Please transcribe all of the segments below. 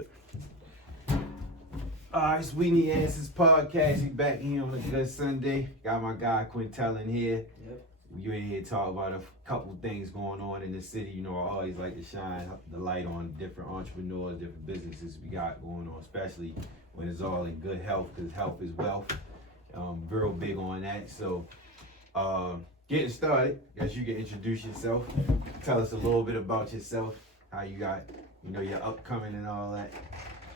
good. Alright, it's We Need Answers podcast. We back here on a good Sunday. Got my guy Quintel in here. Yep. You in here talk about a couple things going on in the city. You know, I always like to shine the light on different entrepreneurs, different businesses we got going on, especially when it's all in good health, because health is wealth. Real big on that. So, getting started, guess you can introduce yourself. Tell us a little bit about yourself, how you got, your upcoming and all that.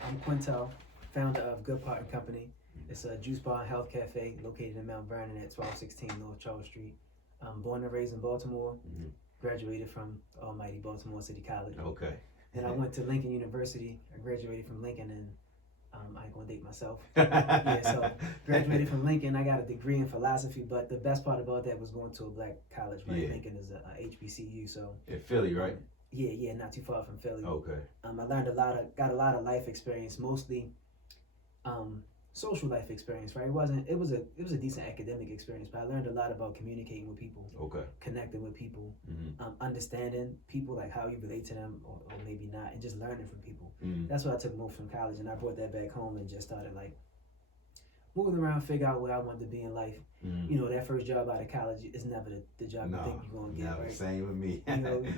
I'm Quintel, founder of Good Part & Company. It's a juice bar and health cafe located in Mount Vernon at 1216 North Charles Street. I'm born and raised in Baltimore, graduated from almighty Baltimore City College. Okay. Then I went to Lincoln University. I graduated from Lincoln, and I ain't gonna date myself. So graduated from Lincoln. I got a degree in philosophy, but the best part about that was going to a black college, right? Yeah. Lincoln is a HBCU, so. In Philly, right? Yeah, not too far from Philly. Okay. I learned got a lot of life experience, mostly social life experience, right? It was a decent academic experience, but I learned a lot about communicating with people, connecting with people, understanding people, like how you relate to them or maybe not, and just learning from people. That's what I took most from college, and I brought that back home and just started like moving around, figure out where I wanted to be in life. That first job out of college is never the job you think you're gonna get, right? Same with me.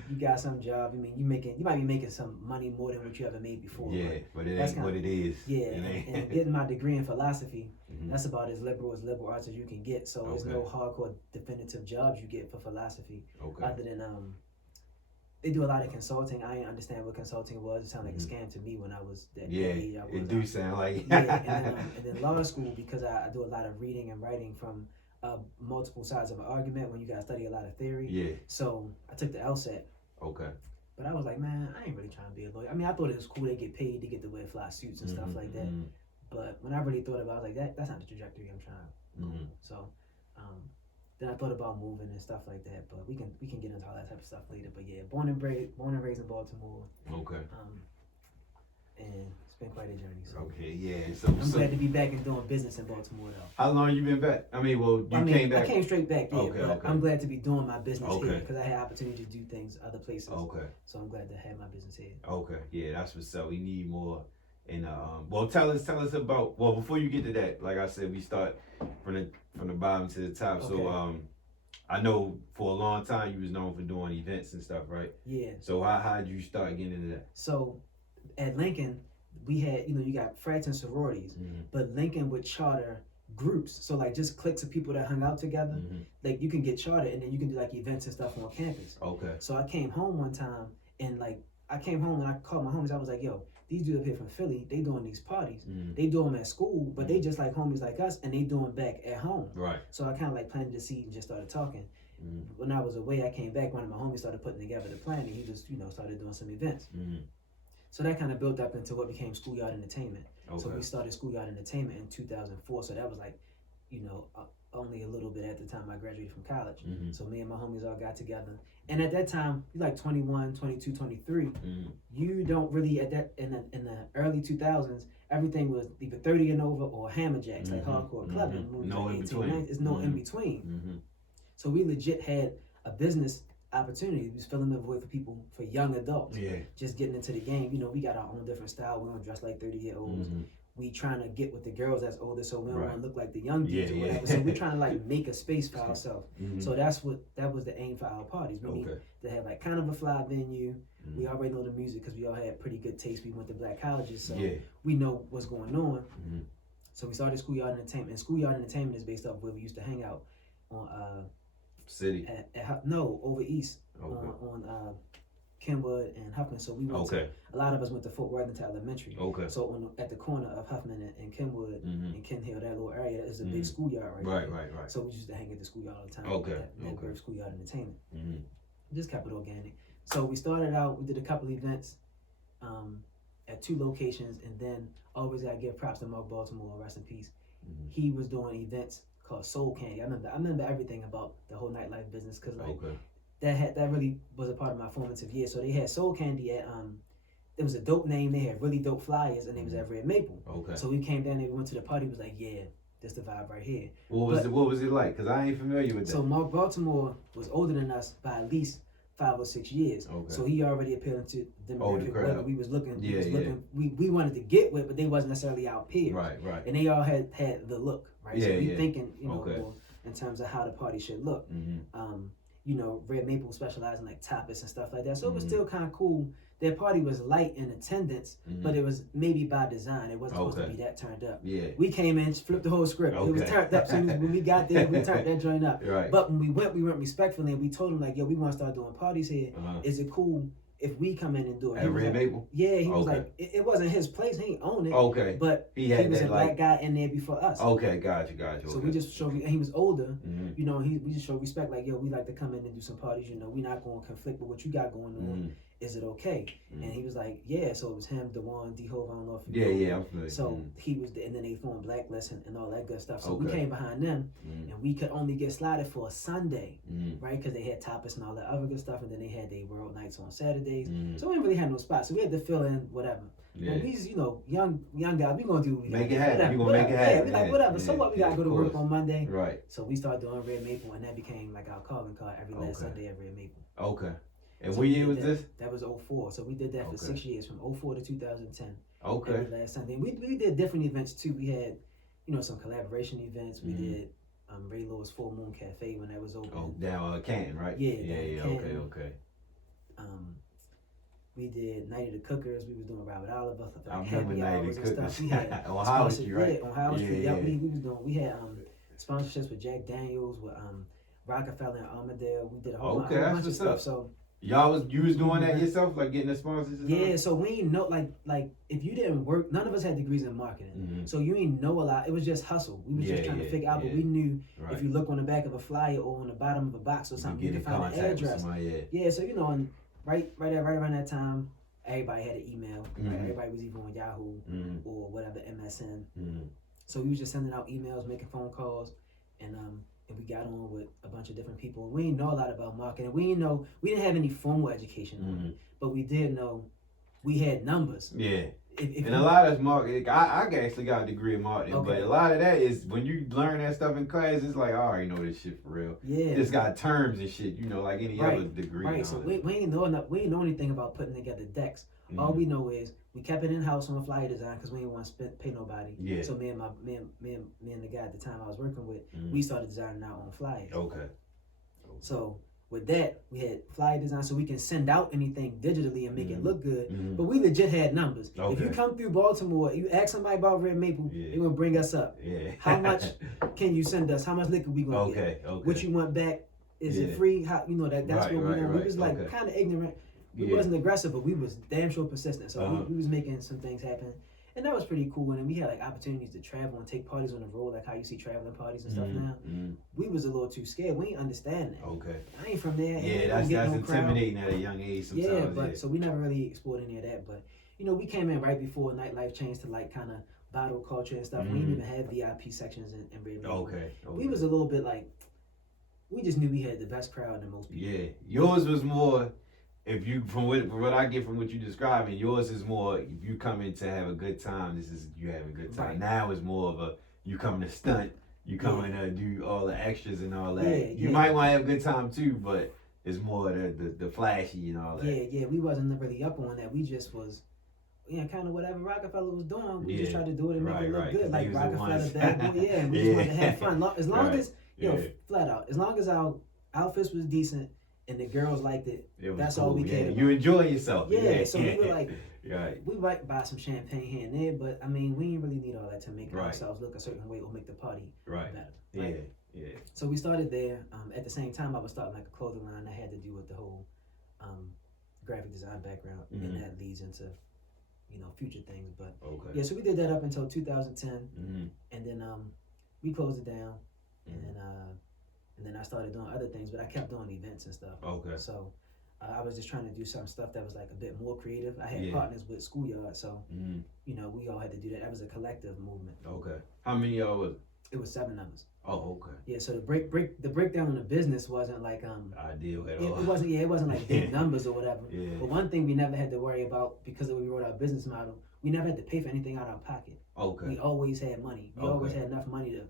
You got some job. I mean, you might be making some money more than what you ever made before. Yeah, but it ain't what it is. Yeah, and getting my degree in philosophy, that's about as liberal arts as you can get. So there's no hardcore definitive jobs you get for philosophy. Other than they do a lot of consulting. I didn't understand what consulting was. It sounded like a scam to me when I was that age. It do sound like and then law school, because I do a lot of reading and writing from multiple sides of an argument when you gotta study a lot of theory. Yeah. So I took the LSAT. Okay. But I was like, man, I ain't really trying to be a lawyer. I mean, I thought it was cool. They get paid to get to wear fly suits and stuff like that. But when I really thought about it, I was like, that's not the trajectory I'm trying to go. So then I thought about moving and stuff like that. But we can get into all that type of stuff later. But yeah, born and raised in Baltimore. Okay. And it's been quite a journey. So. Okay, yeah. So I'm glad to be back and doing business in Baltimore, though. How long you been back? I mean, came back. I came straight back, yeah. Okay. I'm glad to be doing my business here because I had opportunity to do things other places. Okay. So I'm glad to have my business here. Okay, yeah, that's what's up. We need more. And tell us about. Well, before you get to that, like I said, we start from the bottom to the top. Okay. So I know for a long time you was known for doing events and stuff, right? Yeah. So how did you start getting into that? So at Lincoln, we had, you got frats and sororities, but Lincoln would charter groups. So like just cliques of people that hung out together. Like you can get chartered and then you can do like events and stuff on campus. Okay. So I came home one time and I called my homies. I was like, yo, these dudes up here from Philly, they doing these parties. They do them at school, but they just like homies like us, and they doing back at home. Right. So I kind of like planted the seed and just started talking. When I was away, I came back. One of my homies started putting together the plan, and he just started doing some events. So that kind of built up into what became Schoolyard Entertainment. Okay. So we started Schoolyard Entertainment in 2004. So that was like, only a little bit at the time I graduated from college. So me and my homies all got together. And at that time, you're like 21, 22, 23. You don't really, in the early 2000s, everything was either 30 and over or hammerjacks, like hardcore clubbing. No in between. There's no in between. So we legit had a business opportunity. We was filling the void for people, for young adults. Yeah. Just getting into the game. We got our own different style. We don't dress like 30-year-olds. We trying to get with the girls that's older, so we don't want to look like the young dudes or whatever. So we're trying to like make a space for ourselves. So that was the aim for our parties. We need to have like kind of a fly venue. We already know the music because we all had pretty good taste. We went to black colleges, so we know what's going on. So we started Schoolyard Entertainment. And Schoolyard Entertainment is based off where we used to hang out on City. Over east on Kenwood and Huffman. So we went to, a lot of us went to Fort Worthington Elementary. Okay. So at the corner of Huffman and Kenwood and Ken Hill, that little area, that is a big schoolyard right. So we used to hang at the schoolyard all the time. That Schoolyard Entertainment. Just kept it organic. So we started out, we did a couple events at 2 locations, and then always gotta give props to Mark Baltimore, rest in peace. He was doing events called Soul Candy. I remember everything about the whole nightlife business because that really was a part of my formative years. So they had Soul Candy at it was a dope name. They had really dope flyers, and it was at Red Maple. Okay. So we came down there, we went to the party. Was like, yeah, this the vibe right here. What was it like? Cause I ain't familiar with that. So Mark Baltimore was older than us by at least 5 or 6 years. Okay. So he already appealing to demographic whether we was looking. We wanted to get with, but they wasn't necessarily our peers. Right. And they all had the look, right? So we thinking, Okay. more in terms of how the party should look. Red Maple specializing like tapas and stuff like that. So it was still kind of cool. Their party was light in attendance, but it was maybe by design. It wasn't supposed to be that turned up. Yeah. We came in, flipped the whole script. It was turned up. So when we got there, we turned that joint up. Right. But when we went respectfully, and we told them like, yo, we want to start doing parties here. Is it cool if we come in and do it? At Red Maple? Yeah, he was like, it wasn't his place. He owned it. Okay. But he was a black guy in there before us. Okay, got you. So we just showed, and he was older, we just showed respect, like, yo, we like to come in and do some parties, we're not going to conflict with what you got going on. Is it okay? And he was like, yeah. So it was him, DeJuan, D-Hove, I don't know if you know. I'm familiar. So he was, and then they formed Blacklist and all that good stuff. So we came behind them, and we could only get slotted for a Sunday, right? Because they had tapas and all that other good stuff, and then they had their world nights on Saturdays. So we didn't really have no spot. So we had to fill in whatever. Yeah. Well, these, young guys, we gonna do what we make it happen. We gonna make it happen. Yeah, we like whatever. So what? We gotta go to work on Monday. Right. So we started doing Red Maple, and that became like our calling card every last Sunday at Red Maple. Okay. And what year was this? That was 04. So we did that for 6 years, from 04 to 2010. Okay. Every last Sunday. We did different events too. We had, some collaboration events. We did Ray Lewis Full Moon Cafe when that was open. Oh, down Canton, right? Yeah. Okay. We did Night of the Cookers. We was doing Robert Oliver. Like I remember Night of the Cookers. We had on Howard Street, right? Yeah, on Howard Street. Yeah. We had sponsorships with Jack Daniels, with Rockefeller and Armadale. We did a whole bunch of stuff. So you was doing that yourself, like getting the sponsors? Yeah. So we ain't know like if you didn't work, none of us had degrees in marketing. So you ain't know a lot. It was just hustle. We was just trying to figure out, but we knew if you look on the back of a flyer or on the bottom of a box or something, you can find an address. Yeah. So and right around that time, everybody had an email. Right? Everybody was either on Yahoo or whatever, MSN. So we was just sending out emails, making phone calls, and we got on with a bunch of different people. We didn't know a lot about marketing. We didn't have any formal education on it, but we did know we had numbers. Yeah. And a lot of marketing, I actually got a degree in marketing, but a lot of that is when you learn that stuff in class, it's like, I already know this shit for real. Yeah. It's got terms and shit, like any other degree. Right. So we ain't know anything about putting together decks. All we know is we kept it in house on flyer design because we didn't want to pay nobody. Yeah. So me and the guy at the time I was working with, we started designing our own flyers. Okay. So with that, we had flyer design so we can send out anything digitally and make it look good. But we legit had numbers. Okay. If you come through Baltimore, you ask somebody about Red Maple, they're gonna bring us up. Yeah. How much can you send us? How much liquor we gonna get? Okay. What you want back? Is it free? How that's what we want. We was like kind of ignorant. We wasn't aggressive, but we was damn sure persistent. So we was making some things happen. And that was pretty cool. And then we had like opportunities to travel and take parties on the road, like how you see traveling parties and stuff now. We was a little too scared. We ain't understand that. Okay. I ain't from there. Yeah, that's intimidating at a young age sometimes. Yeah, but so we never really explored any of that. But we came in right before nightlife changed to like kind of bottle culture and stuff. We didn't even have VIP sections in Red Maple. Okay. We was a little bit like, we just knew we had the best crowd than most people. Yeah, yours was more. If you, from what I get from what you describing, yours is more, if you come in to have a good time, this is you having a good time. Right. Now it's more of you coming to stunt, you coming to do all the extras and all that. Yeah, you might want to have a good time too, but it's more the flashy and all that. Yeah, we wasn't really up on that. We just was, kind of whatever Rockefeller was doing. We just tried to do it and make it look good. Like Rockefeller, bad boy, and we just wanted to have fun. As long as, flat out, as long as our outfits was decent, and the girls liked it. That's cool. All we cared about. You enjoy yourself. Yeah, so we were like, we might buy some champagne here and there, but I mean, we didn't really need all that to make ourselves look a certain way or make the party better. Right? Yeah. So we started there. At the same time, I was starting like a clothing line that had to do with the whole graphic design background, and that leads into future things. But so we did that up until 2010, and then we closed it down, and then I started doing other things, but I kept doing events and stuff. Okay. So I was just trying to do some stuff that was like a bit more creative. I had partners with Schoolyard, so we all had to do that. That was a collective movement. Okay. How many y'all was it? It was 7 of us. Oh, okay. Yeah. So the breakdown on the business wasn't like ideal at all. It wasn't. Yeah, it wasn't like big numbers or whatever. Yeah. But one thing we never had to worry about because of when we wrote our business model, we never had to pay for anything out of our pocket. Okay. We always had money. We always had enough money to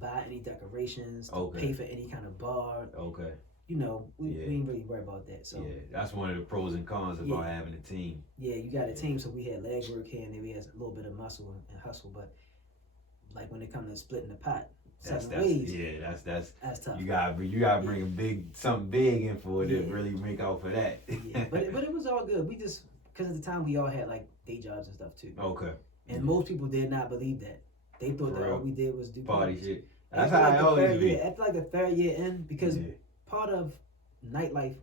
buy any decorations, to pay for any kind of bar. Okay. you know, we ain't really worried about that. So that's one of the pros and cons about having a team. Yeah, you got a team, so we had leg work here and then we had a little bit of muscle and hustle, but like when it comes to splitting the pot, that's tough. You gotta bring something big in for it to really make out for that. but it was all good. We just because at the time we all had like day jobs and stuff too. Okay. And most people did not believe that. They thought that all we did was do party shit. That's how I always be. After like the third year in, because part of nightlife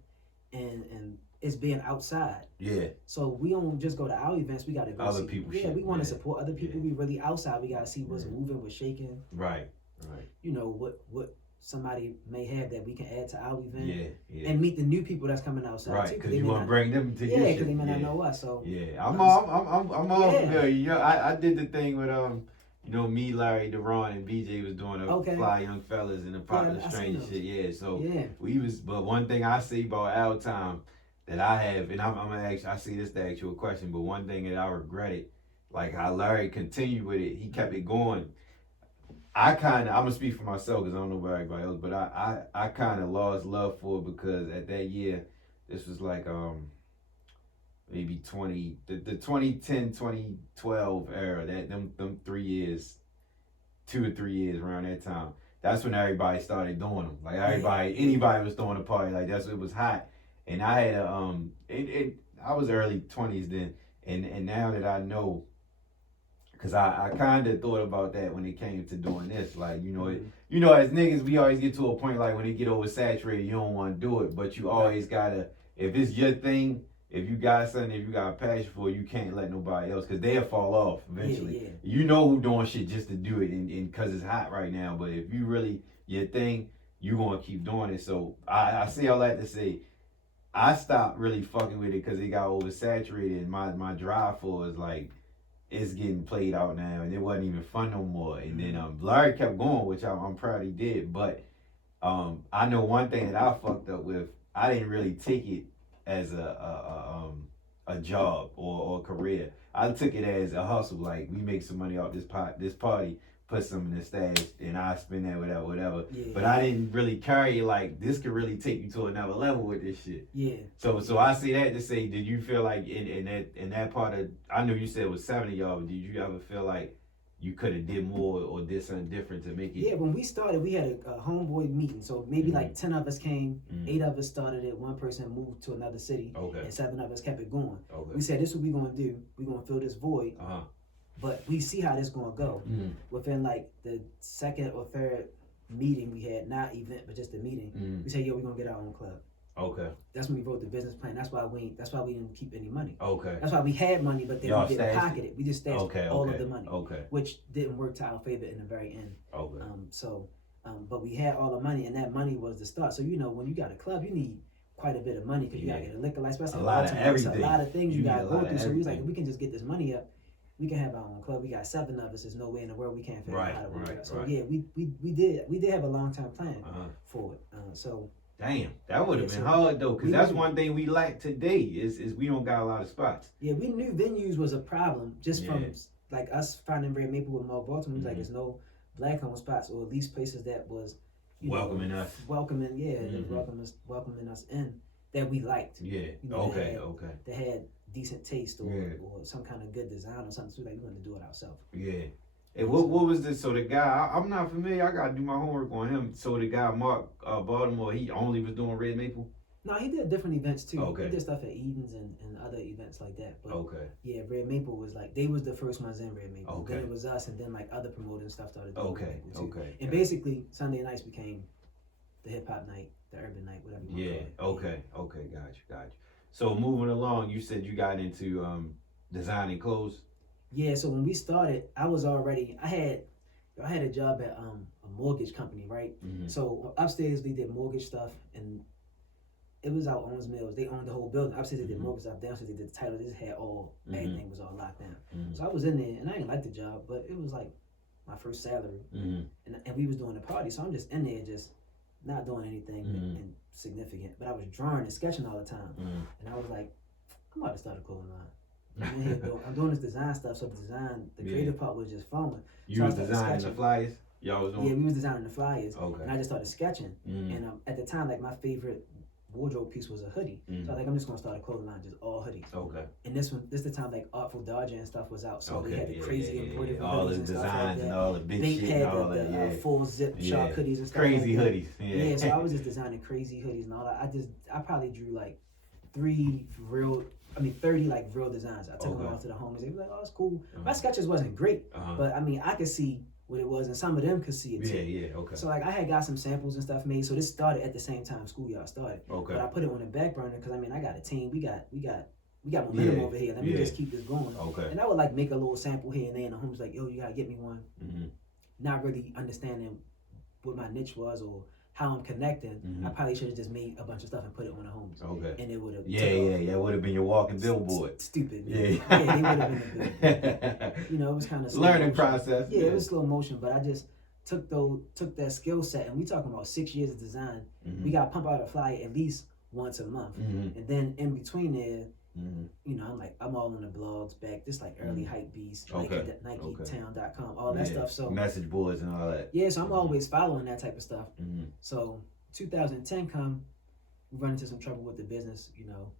and it's being outside. Yeah. So we don't just go to our events. We got to go other people. Yeah, we want to support other people. We really outside. We got to see what's moving, what's shaking. Right. You know what somebody may have that we can add to our event. Yeah. And meet the new people that's coming outside. Right. Because you want to bring them to your shit. Yeah, because they may not know us. So I'm all familiar. You know, I did the thing with you know, me, Larry, Deron, and BJ was doing a Fly Young Fellas and the Popular Stranger shit. Yeah, so we was. But one thing I say about our time that I have, and I'm gonna I see this to ask you a question, but one thing that I regretted, like how Larry continued with it, he kept it going. I'm gonna speak for myself because I don't know about everybody else, but I kind of lost love for it because at that year, this was like maybe the 2010, 2012 era, that them 3 years, 2 or 3 years around that time. That's when everybody started doing them. Like anybody was throwing a party. Like it was hot. And I had I was early 20s then, and now that I know, cause I kind of thought about that when it came to doing this. Like you know, as niggas, we always get to a point like when it get oversaturated, you don't want to do it, but you always gotta, if it's your thing. If you got something, if you got a passion for it, you can't let nobody else, because they'll fall off eventually. You know who doing shit just to do it and because it's hot right now. But if you really, your thing, you going to keep doing it. So I say all that to say, I stopped really fucking with it because it got oversaturated. And my drive for it is like, it's getting played out now. And it wasn't even fun no more. And then Larry kept going, which I'm proud he did. But I know one thing that I fucked up with, I didn't really take it as a job or a career. I took it as a hustle. Like we make some money off this party, put some in the stash, and I spend that whatever. But I didn't really carry it like this could really take you to another level with this shit. So I say that to say, did you feel like in that part of, I know you said it was 7 of y'all, but did you ever feel like you could have did more or did something different to make it? Yeah, when we started, we had a homeboy meeting. So maybe like 10 of us came, 8 of us started it, 1 person moved to another city, and 7 of us kept it going. We said, this is what we're going to do. We're going to fill this void, but we see how this going to go. Within like the second or third meeting we had, not event, but just a meeting, we said, yo, we're going to get our own club. That's when we wrote the business plan. That's why we didn't keep any money. That's why we had money, but then we didn't pocket it. We just stashed all of the money. Which didn't work to our favor in the very end. But we had all the money, and that money was the start. So you know, when you got a club, you need quite a bit of money because you gotta get a liquor license. A lot of everything. A lot of things you gotta go through. So we was like, if we can just get this money up, we can have our own club. We got 7 of us. There's no way in the world we can't figure out how to work it. So yeah, we did have a long term plan for it. Damn, that would have been hard though, because that's one thing we lack today is we don't got a lot of spots. Yeah, we knew venues was a problem just from like us finding Red Maple with Mark Baltimore. Like there's no black owned spots, or at least places that was welcoming us, welcoming us in that we liked. That had decent taste or some kind of good design or something. So like we wanted to do it ourselves. And what was this? So the guy, I'm not familiar. I gotta do my homework on him. So the guy, Mark Baltimore, he only was doing Red Maple? No, he did different events too. He did stuff at Eden's and other events like that. But yeah, Red Maple was like, they was the first ones in Red Maple. Then it was us, and then like other promoters and stuff started doing Red Maple too. And basically Sunday nights became the hip hop night, the urban night, whatever you want to call it. Got you. So moving along, you said you got into designing clothes. Yeah, so when we started, I had a job at a mortgage company, right? So upstairs they did mortgage stuff, and it was out Owens Mills. They owned the whole building. Upstairs they did mortgage stuff. Downstairs they did the title. They just had everything was all locked down. So I was in there, and I didn't like the job, but it was like my first salary, and we was doing a party. So I'm just in there, just not doing anything significant, but I was drawing and sketching all the time, and I was like, I'm about to start a clothing line. I'm doing this design stuff, so the creative part was just flowing. You was designing the flyers? Y'all was doing? Yeah, we was designing the flyers. Okay. And I just started sketching. And at the time, like my favorite wardrobe piece was a hoodie. So like I'm just gonna start a clothing line, just all hoodies. Okay. And this the time like Artful Dodger and stuff was out, so they had the crazy embroidered all the hoodies and designs stuff like that. and all the big They shit had and all that. the full zip shark hoodies and stuff. Crazy like hoodies. Yeah. So I was just designing crazy hoodies and all that. I probably drew like 30 like real designs. I took them all to the homies. They were like, oh, it's cool. My sketches wasn't great, but I mean I could see what it was, and some of them could see it too. Yeah, okay. So like I had got some samples and stuff made. So this started at the same time schoolyard started. Okay. But I put it on the back burner because I mean I got a team. We got momentum over here. Let me just keep this going. Okay. And I would like make a little sample here and there, and the homies like, yo, you gotta get me one. Not really understanding what my niche was or how I'm connecting. I probably should have just made a bunch of stuff and put it on the homies. Okay. And it would have. That would have been your walking billboard. Stupid. Yeah. They would have been a billboard. You know, it was kind of learning process. Yeah, it was slow motion, but I just took that skill set, and we talking about 6 years of design. We got to pump out a flyer at least once a month, and then in between there, you know, I'm all on the blogs back, just like early hype beast, NikeTown.com, all that stuff. So message boards and all that. Yeah, so I'm always following that type of stuff. So 2010 come, we run into some trouble with the business. You know,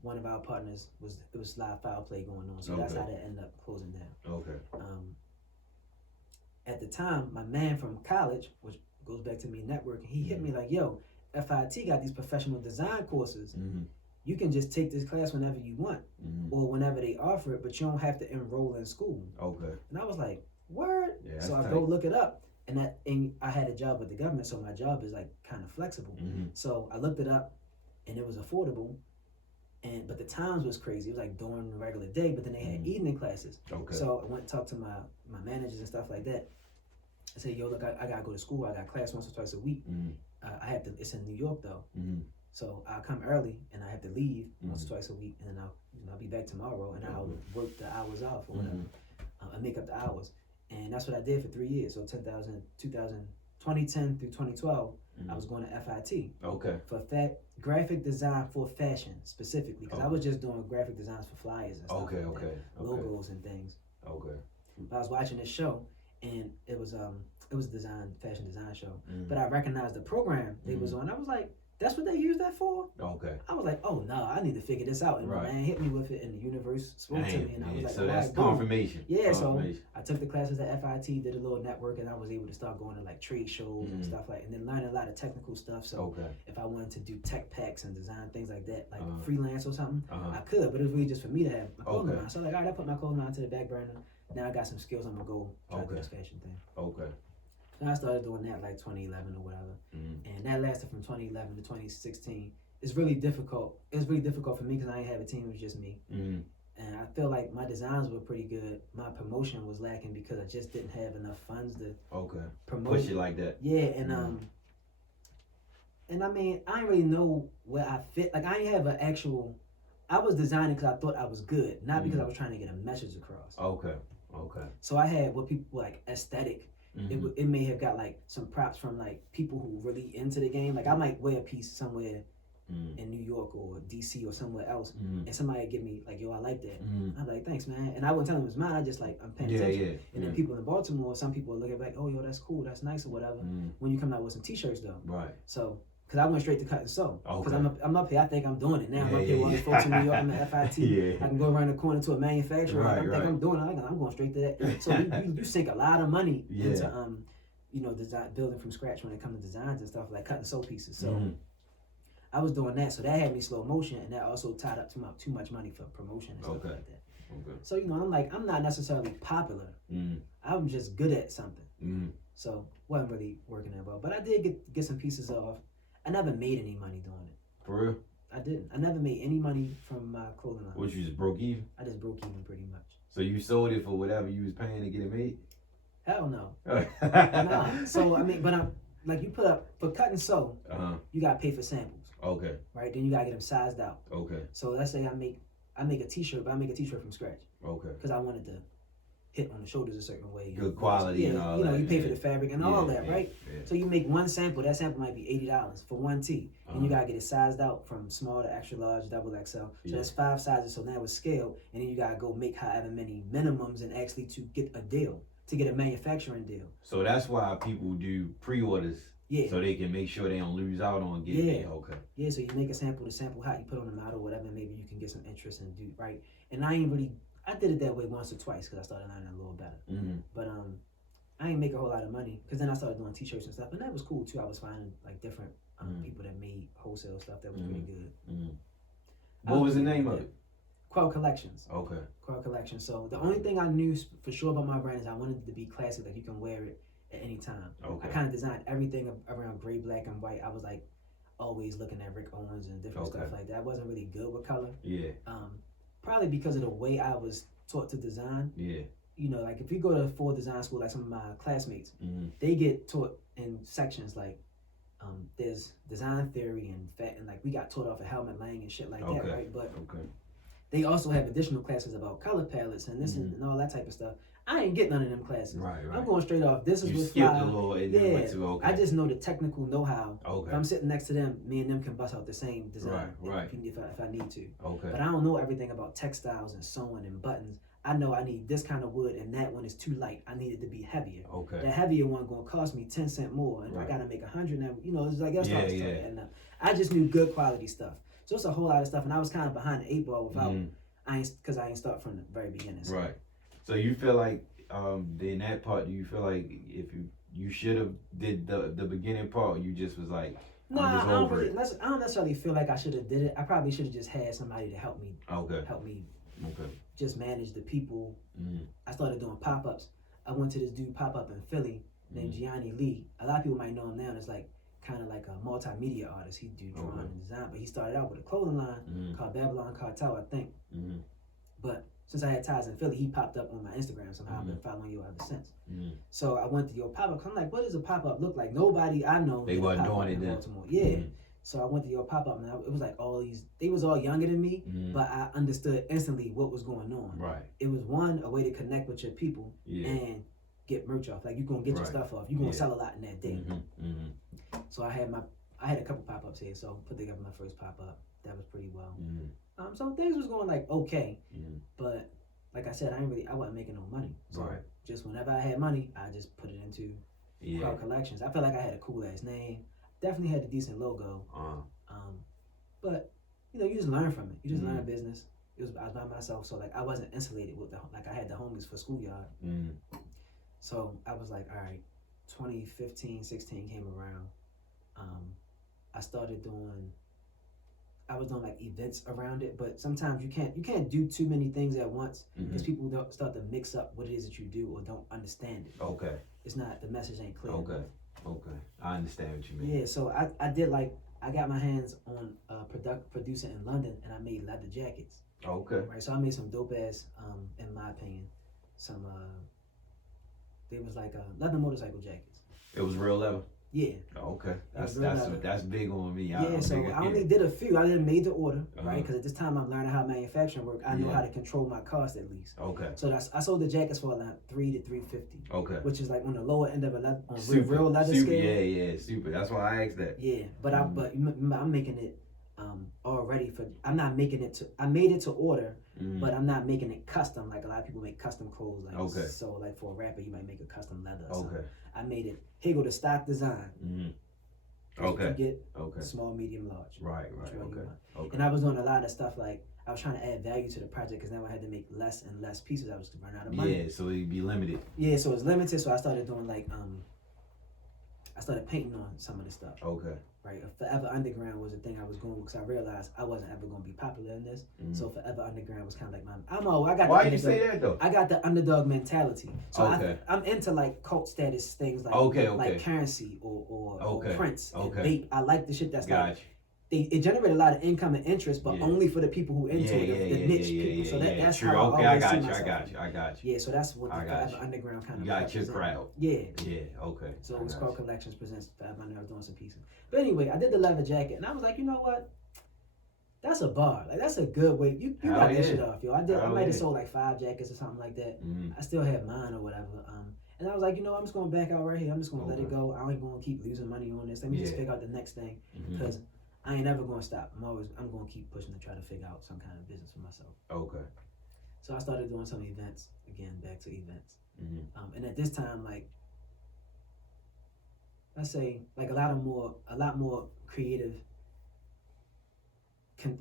one of our partners it was live foul play going on, so that's how that ended up closing down. Okay. At the time, my man from college, which goes back to me networking, he hit me like, yo, FIT got these professional design courses. You can just take this class whenever you want or whenever they offer it, but you don't have to enroll in school. Okay. And I was like, word? Yeah, so I go look it up, and I had a job with the government, so my job is like kind of flexible. So I looked it up, and it was affordable, but the times was crazy. It was like during the regular day, but then they had evening classes. Okay. So I went and talked to my managers and stuff like that. I said, yo, look, I gotta go to school. I got class once or twice a week. I have to. It's in New York though. So I'll come early and I have to leave once or twice a week, and then I'll be back tomorrow, and I'll work the hours off or whatever. I make up the hours, and that's what I did for 3 years. So 2010 through 2012, I was going to FIT. Okay. For graphic design for fashion specifically, because I was just doing graphic designs for flyers and stuff. Okay. Logos and things. Okay. But I was watching this show, and it was a fashion design show. But I recognized the program they was on. I was like, that's what they use that for? Okay. I was like, oh no, I need to figure this out. And my man hit me with it, and the universe spoke to me, and I was like, so that's confirmation. Yeah, so I took the classes at FIT, did a little network, and I was able to start going to like trade shows and stuff and then learning a lot of technical stuff. So if I wanted to do tech packs and design things like that, like freelance or something, I could, but it was really just for me to have my clothing line. So like, all right, I put my clothing line to the back burner. Now I got some skills, I'm gonna go try to do this fashion thing. Okay. And I started doing that like 2011 or whatever, and that lasted from 2011 to 2016. It's really difficult. It's really difficult for me because I didn't have a team. It was just me, and I feel like my designs were pretty good. My promotion was lacking because I just didn't have enough funds to promote. Push it like that. Yeah, and I mean I didn't really know where I fit. Like I didn't have an actual. I was designing because I thought I was good, not because I was trying to get a message across. Okay. So I had what people like aesthetic. It may have got like some props from like people who really into the game. Like I might wear a piece somewhere in New York or DC or somewhere else, and somebody give me like, yo, I like that. I'm like, thanks, man. And I wouldn't tell them it's mine. I just like, I'm paying attention. And then people in Baltimore, some people are looking like, oh, yo, that's cool, that's nice or whatever. When you come out with some t-shirts though. Right. So, because I went straight to cut and sew. Because I'm up here, I think I'm doing it now. I'm up here with all the folks in New York. I'm at FIT. I can go around the corner to a manufacturer. I think I'm doing it. I'm going straight to that. So you sink a lot of money into design, building from scratch when it comes to designs and stuff like cut and sew pieces. So I was doing that. So that had me slow motion, and that also tied up too much money for promotion and stuff like that. So I'm not necessarily popular. I'm just good at something. So wasn't really working that well. But I did get some pieces off. I never made any money doing it. For real? I didn't. I never made any money from my clothing line. What, you just broke even? I just broke even pretty much. So you sold it for whatever you was paying to get it made? Hell no. Nah. So I mean, but like you put up for cut and sew, you gotta pay for samples. Okay. Right? Then you gotta get them sized out. Okay. So let's say I make a t-shirt, but I make a t-shirt from scratch. Okay. Because I wanted to hit on the shoulders a certain way. Good quality and all that. You pay for the fabric and all that, right? Yeah. So you make one sample, that sample might be $80 for one tee. And you gotta get it sized out from small to extra large, double XL. So that's 5 sizes, so now it's scaled, and then you gotta go make however many minimums and actually to get a deal. to get a manufacturing deal. So that's why people do pre-orders. Yeah. So they can make sure they don't lose out on getting it. Okay. Yeah, so you make a sample, the sample hot, you put on the model, whatever, maybe you can get some interest and do, right? And I did it that way once or twice because I started learning a little better. Mm-hmm. But I ain't make a whole lot of money because then I started doing t-shirts and stuff, and that was cool too. I was finding like different people that made wholesale stuff that was pretty good. Mm-hmm. What was the name of it? Quell Collections. Okay. Quell Collections. So the only thing I knew for sure about my brand is I wanted it to be classic, like you can wear it at any time. Okay. I kind of designed everything around gray, black, and white. I was like always looking at Rick Owens and different stuff like that. I wasn't really good with color. Yeah. Probably because of the way I was taught to design. Yeah. You know, like if you go to full design school, like some of my classmates, they get taught in sections like there's design theory and like we got taught off of Helmut Lang and shit like that, right? But they also have additional classes about color palettes and this and all that type of stuff. I ain't get none of them classes. Right. I'm going straight off. This is what fly. I just know the technical know-how. If I'm sitting next to them, me and them can bust out the same design if I need to. But I don't know everything about textiles and sewing and buttons. I know I need this kind of wood and that one is too light. I need it to be heavier. The heavier one gonna cost me 10 cents more, and I gotta make 100 now. You know, it's like that's stuff. And I just knew good quality stuff. So it's a whole lot of stuff, and I was kind of behind the 8 ball without I ain't start from the very beginning. So. Right. So you feel like in that part, do you feel like if you should have did the beginning part, you just was like, no, I don't necessarily feel like I should have did it. I probably should have just had somebody to help me. Help me. Just manage the people. I started doing pop-ups. I went to this dude pop-up in Philly named Gianni Lee. A lot of people might know him now. It's like kind of like a multimedia artist. He do drawing and design, but he started out with a clothing line called Babylon Cartel, I think. But since I had ties in Philly, he popped up on my Instagram somehow. I've been following you ever since. So I went to your pop-up. I'm like, what does a pop-up look like? Nobody I know. They wasn't doing it then. Baltimore. Yeah. So I went to your pop-up, and it was like they was all younger than me, but I understood instantly what was going on. Right. It was a way to connect with your people and get merch off. Like, you're going to get your stuff off. You're going to sell a lot in that day. So I had a couple pop-ups here, so put together my first pop-up. That was pretty well. So things was going like okay, but like I said, I wasn't making no money. So just whenever I had money, I just put it into Quell Collections. I felt like I had a cool-ass name. Definitely had a decent logo, but you know, you just learn from it. You just learn business. I was by myself, so like I wasn't insulated with I had the homies for schoolyard. So I was like, all right, 2015, 16 came around. I was doing like events around it, but sometimes you can't do too many things at once because people don't start to mix up what it is that you do or don't understand it. It's not, the message ain't clear. I understand what you mean. Yeah, so I got my hands on producing in London, and I made leather jackets. Right, so I made some dope ass, in my opinion, they was like leather motorcycle jackets. It was real leather. Yeah. That's big on me. I only did a few. I didn't made the order, right? Because at this time I'm learning how manufacturing work. I know how to control my cost at least. So I sold the jackets for like $300 to $350. Which is like on the lower end of a leather, real leather scale. Yeah, super. That's why I asked that. Yeah, but I'm making it already for. I'm not making it to. I made it to order, but I'm not making it custom. Like a lot of people make custom clothes. Like so, like for a rapper, you might make a custom leather. Or something. I made it. Here go the stock design. You get small, medium, large. Right. And I was doing a lot of stuff like I was trying to add value to the project because now I had to make less and less pieces. I was to run out of money. Yeah, so it'd be limited. Yeah, so it's limited. So I started doing like I started painting on some of the stuff. Right. Forever Underground was the thing I was going with because I realized I wasn't ever going to be popular in this. So Forever Underground was kind of like Why you say that though? I got the underdog mentality. So I'm into like cult status things like like Currency or Prince and Vape. I like the shit that's like it generated a lot of income and interest, but only for the people who into it, the niche people. So that's true. how I got you. Yeah, so that's what the Forever Underground kind of. You got your crowd. Yeah. Okay. So it was called Collections Presents Forever Underground. I was doing some pieces. But anyway, I did the leather jacket, and I was like, you know what? That's a bar. Like that's a good way. You got this shit off, yo. I might have sold like 5 jackets or something like that. I still have mine or whatever. And I was like, you know, I'm just gonna back out right here. I'm just gonna let it go. I ain't gonna keep losing money on this. Let me just figure out the next thing because I ain't ever gonna stop. I'm gonna keep pushing to try to figure out some kind of business for myself. So I started doing some events again, back to events. And at this time, like, let's say, like a lot more creative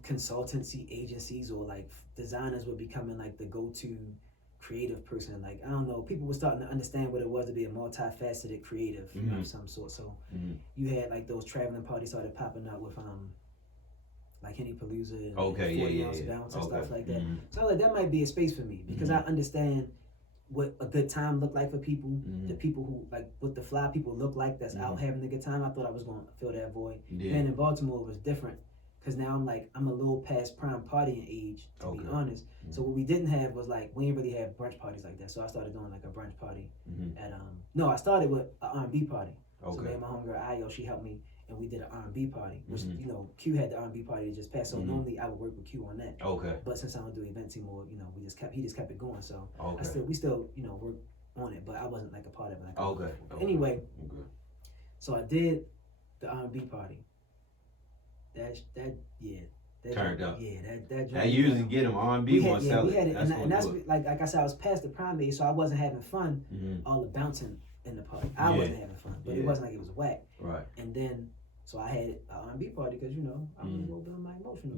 consultancy agencies or like designers were becoming like the go-to creative person. Like, I don't know, people were starting to understand what it was to be a multifaceted creative of some sort. So you had like those traveling parties started popping up with like Henny Palooza and 40-ounce bounce and stuff like that. So I was like, that might be a space for me because I understand what a good time looked like for people, the people who like what the fly people look like that's out having a good time. I thought I was going to fill that void. And in Baltimore it was different because now I'm a little past prime partying age, to be honest. So what we didn't have was like, we didn't really have brunch parties like that. So I started doing like a brunch party at I started with an R&B party. So me and my homegirl Ayo, she helped me, and we did an R&B party, which you know, Q had the R&B party that just passed. So normally I would work with Q on that. But since I don't do events anymore, you know, he just kept it going. So we still you know work on it, but I wasn't like a part of it. Like Anyway, so I did the R&B party. That turned up. Yeah, that I usually get them R&B one selling. We had it, and that's like I said, I was past the prime age, so I wasn't having fun. All the bouncing in the party, I wasn't having fun, but it wasn't like it was whack. Right. And then, so I had an R&B party because you know I'm a little bit of my emotional.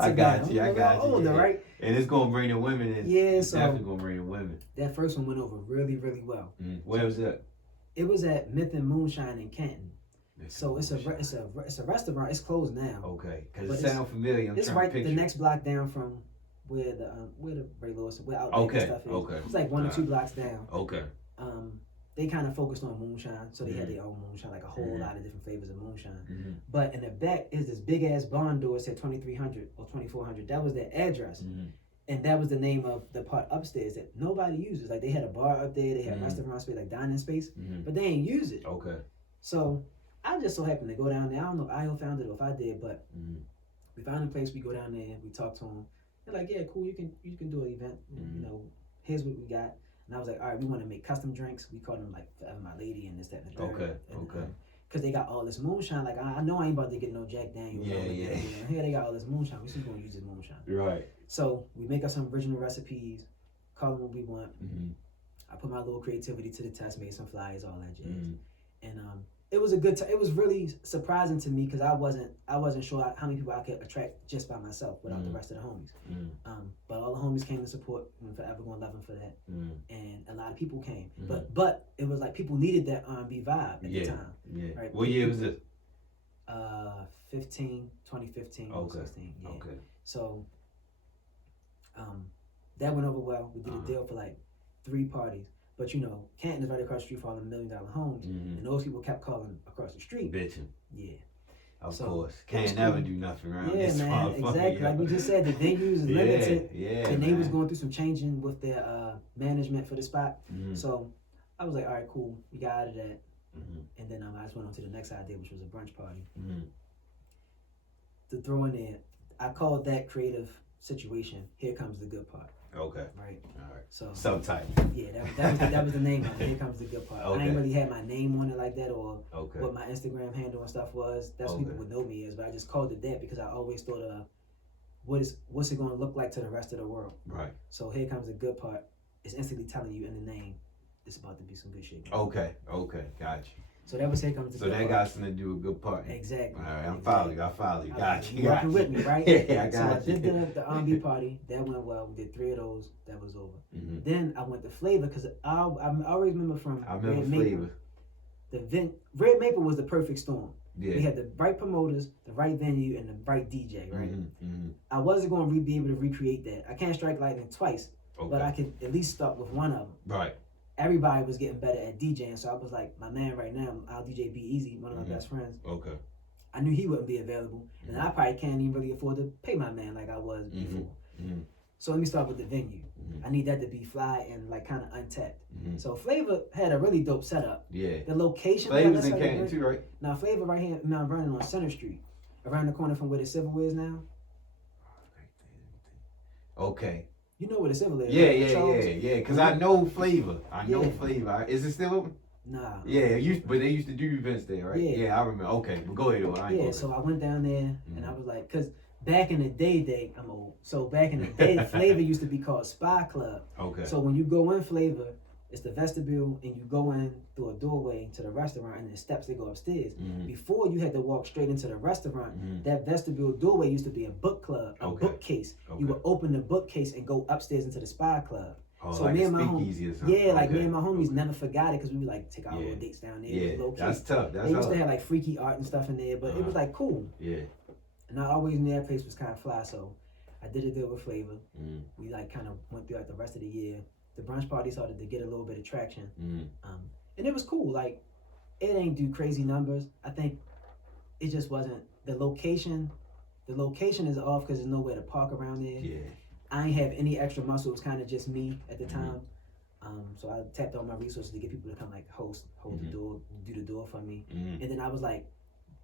I got you. Older, right? And it's gonna bring the women in. Yeah, it's definitely gonna bring the women. That first one went over really, really well. Where was that? It was at Myth and Moonshine in Canton. So it's a restaurant. It's closed now. Okay, because it sounds familiar. It's right the next block down from where the Ray Lewis, where Outback and stuff is. Okay. It's like 1 or 2 blocks down. Okay. They kind of focused on moonshine, so they had their own moonshine, like a whole lot of different flavors of moonshine. But in the back is this big ass barn door. It said 2300 or 2400. That was their address. And that was the name of the part upstairs that nobody uses. Like they had a bar up there, they had restaurant space, like dining space, but they ain't use it. Okay. So I just so happened to go down there. I don't know if Io found it or if I did, but we found a place. We go down there, we talk to them. They're like, yeah, cool, you can do an event. You know, here's what we got. And I was like, all right, we want to make custom drinks. We call them like Forever My Lady and this, that, and the third. Okay. Because they got all this moonshine. Like I know I ain't about to get no Jack Daniels. Yeah. Here they got all this moonshine. We still gonna use this moonshine. Right. So we make us some original recipes. Call them what we want. I put my little creativity to the test. Made some flyers, all that jazz. And it was a good time. It was really surprising to me because I wasn't sure how many people I could attract just by myself without the rest of the homies. But all the homies came to support, and forever gonna love them for that. And a lot of people came. But it was like people needed that R&B vibe at the time. Yeah. Right? What year was this? 2015, 2016. Yeah. Okay. So that went over well. We did a deal for like 3 parties. But you know, Canton is right across the street from all the $1 million homes, and those people kept calling across the street. Bitching. Yeah. Of course. Can't never do nothing around this. Yeah, man, exactly. Like we just said, the venues is limited. Yeah, and they was going through some changing with their management for the spot. So I was like, all right, cool. We got out of that. And then I just went on to the next idea, which was a brunch party. To throw in there, I called that creative situation, Here Comes the Good Part. Okay. Right. All right. So subtitle. Yeah, that was the name of it. Here Comes the Good Part. Okay. I ain't really had my name on it like that or what my Instagram handle and stuff was. That's what people would know me as, but I just called it that because I always thought what's it gonna look like to the rest of the world. Right. So Here Comes the Good Part. It's instantly telling you in the name it's about to be some good shit. Okay. Gotcha. So that was Here Comes the Good Part. So that got something to do with good part. Exactly. All right, I follow you. Got you. You're working with me, right? Yeah, I got you. So I did the R&B party. That went well. We did 3 of those. That was over. Then I went to Flavor because I always remember from Red Maple. Red Maple was the perfect storm. Yeah. We had the right promoters, the right venue, and the right DJ, right? I wasn't going to be able to recreate that. I can't strike lightning twice, but I could at least start with one of them. Right. Everybody was getting better at DJing, so I was like, my man right now, I'll DJ Be Easy, one of my best friends. Okay. I knew he wouldn't be available, and I probably can't even really afford to pay my man like I was before. So let me start with the venue. I need that to be fly and like kind of untapped. So Flavor had a really dope setup. Yeah. The location. Flavor's in Canton too, right? Now Flavor right here, now running on Center Street, around the corner from where the Civil is now. Okay. You know where the Civil is? Yeah. Because I know Flavor. Flavor. Is it still open? Nah. Yeah, but they used to do events there, right? Yeah, I remember. Okay, but go ahead. So I went down there and I was like, because back in the day, I'm old. So back in the day, Flavor used to be called Spy Club. Okay. So when you go in Flavor, it's the vestibule, and you go in through a doorway to the restaurant, and the steps that go upstairs. Before, you had to walk straight into the restaurant. That vestibule doorway used to be a book club, a bookcase. You would open the bookcase and go upstairs into the Spy Club. Oh, so like me and a my speakeasy or something. me and my homies never forgot it, because we would like take our little dates down there. Yeah, that's tough. They used to have like freaky art and stuff in there, but it was like cool. Yeah. And I always knew that place was kind of fly, so I did a deal with Flavor. We like kind of went through like the rest of the year. The brunch party started to get a little bit of traction, and it was cool. Like, it ain't do crazy numbers. I think it just wasn't the location. The location is off because there's nowhere to park around there. Yeah. I ain't have any extra muscle. It was kind of just me at the time. So I tapped on my resources to get people to come like hold the door, do the door for me, and then I was like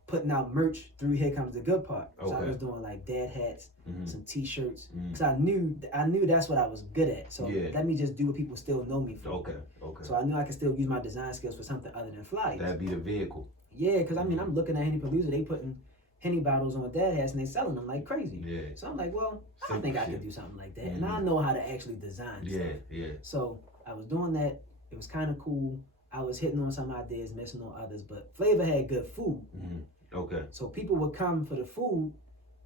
putting out merch through Here Comes the Good Part. So I was doing like dad hats, some t-shirts, because I knew that's what I was good at. So let me just do what people still know me for. Okay. So I knew I could still use my design skills for something other than flyers. That'd be the vehicle. Yeah, because I mean, I'm looking at Henny Palooza, they putting Henny bottles on dad hats and they selling them like crazy. Yeah. So I'm like, well, I think I could do something like that, and I know how to actually design stuff. Yeah. So I was doing that. It was kind of cool. I was hitting on some ideas, missing on others, but Flavor had good food. Okay. So people would come for the food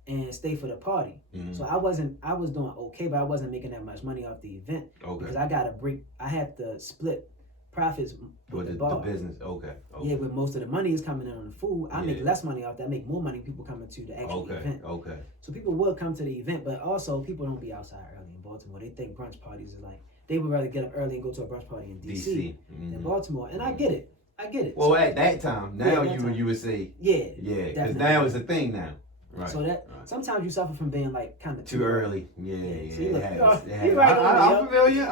and stay for the party. So I was doing okay, but I wasn't making that much money off the event. Okay. Because I had to split profits with the bar. The business. Okay. Yeah, but most of the money is coming in on the food. I make less money off that. I make more money people coming to the actual event. Okay. So people would come to the event, but also people don't be outside early in Baltimore. They think brunch parties is like, they would rather get up early and go to a brunch party in DC. Than Baltimore. And I get it. Well, so, at that time, now you would say, because now it's a thing now. Right. So that sometimes you suffer from being like kind of too early. Yeah. See, look, I'm familiar.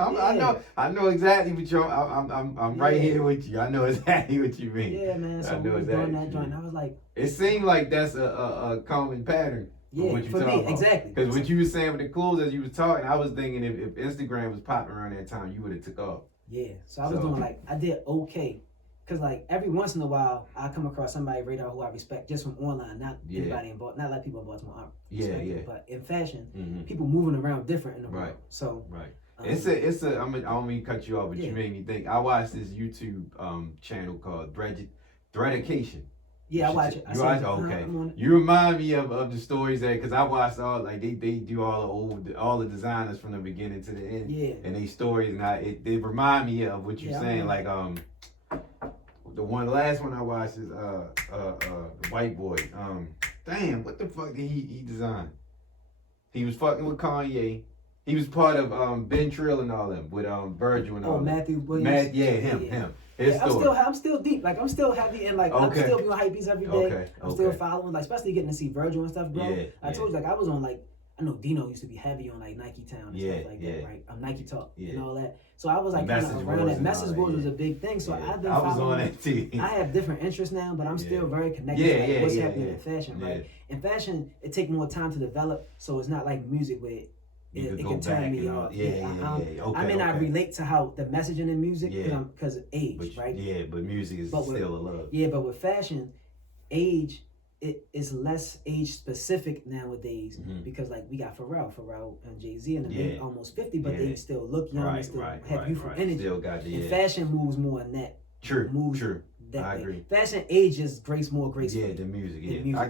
I know exactly what you're. I'm right here with you. I know exactly what you mean. Yeah, man. So we was doing that joint. I was like, it seemed like that's a common pattern. Yeah, for me, about. Exactly. Because what you were saying with the clothes as you was talking, I was thinking if Instagram was popping around that time, you would have took off. Yeah. So I was doing like, I did okay. Because like every once in a while, I come across somebody radar who I respect just from online, not anybody in Baltimore, not like people in Baltimore aren't respected, but in fashion, people moving around different in the world. So it's a. I don't mean to cut you off, but you made me think. I watched this YouTube channel called Threadication. Yeah, I watch it. You watch it? Okay. You remind me of the stories that, because I watched all, like, they do all the designers from the beginning to the end. Yeah. And they stories, and they remind me of what you're saying. Like, the last one I watched is the white boy. Damn, what the fuck did he design? He was fucking with Kanye. He was part of Ben Trill and all them with Virgil and all them. Matthew Williams. Him. I'm still deep. Like, I'm still heavy, and like I'm still doing hype beats every day. I'm still following, like, especially getting to see Virgil and stuff, bro. I told you, like, I was on, like, I know Dino used to be heavy on like Nike Town and stuff like that, right? Nike Talk and all that. So I was like kind of around that. Message boards was a big thing. So I've been following. I was on that too. I have different interests now, but I'm still very connected to what's happening in fashion, right? In fashion, it takes more time to develop, so it's not like music where it can turn me off. I may not relate to how the messaging in music because of age, right? Yeah, but music is still a love. Yeah, but with fashion, age. It is less age specific nowadays because like we got Pharrell and Jay-Z and they almost 50, but they still look young and still have youthful energy. Still got and fashion moves more in that. True. That I way. agree. Fashion ages more gracefully. Yeah, the music. Yeah, I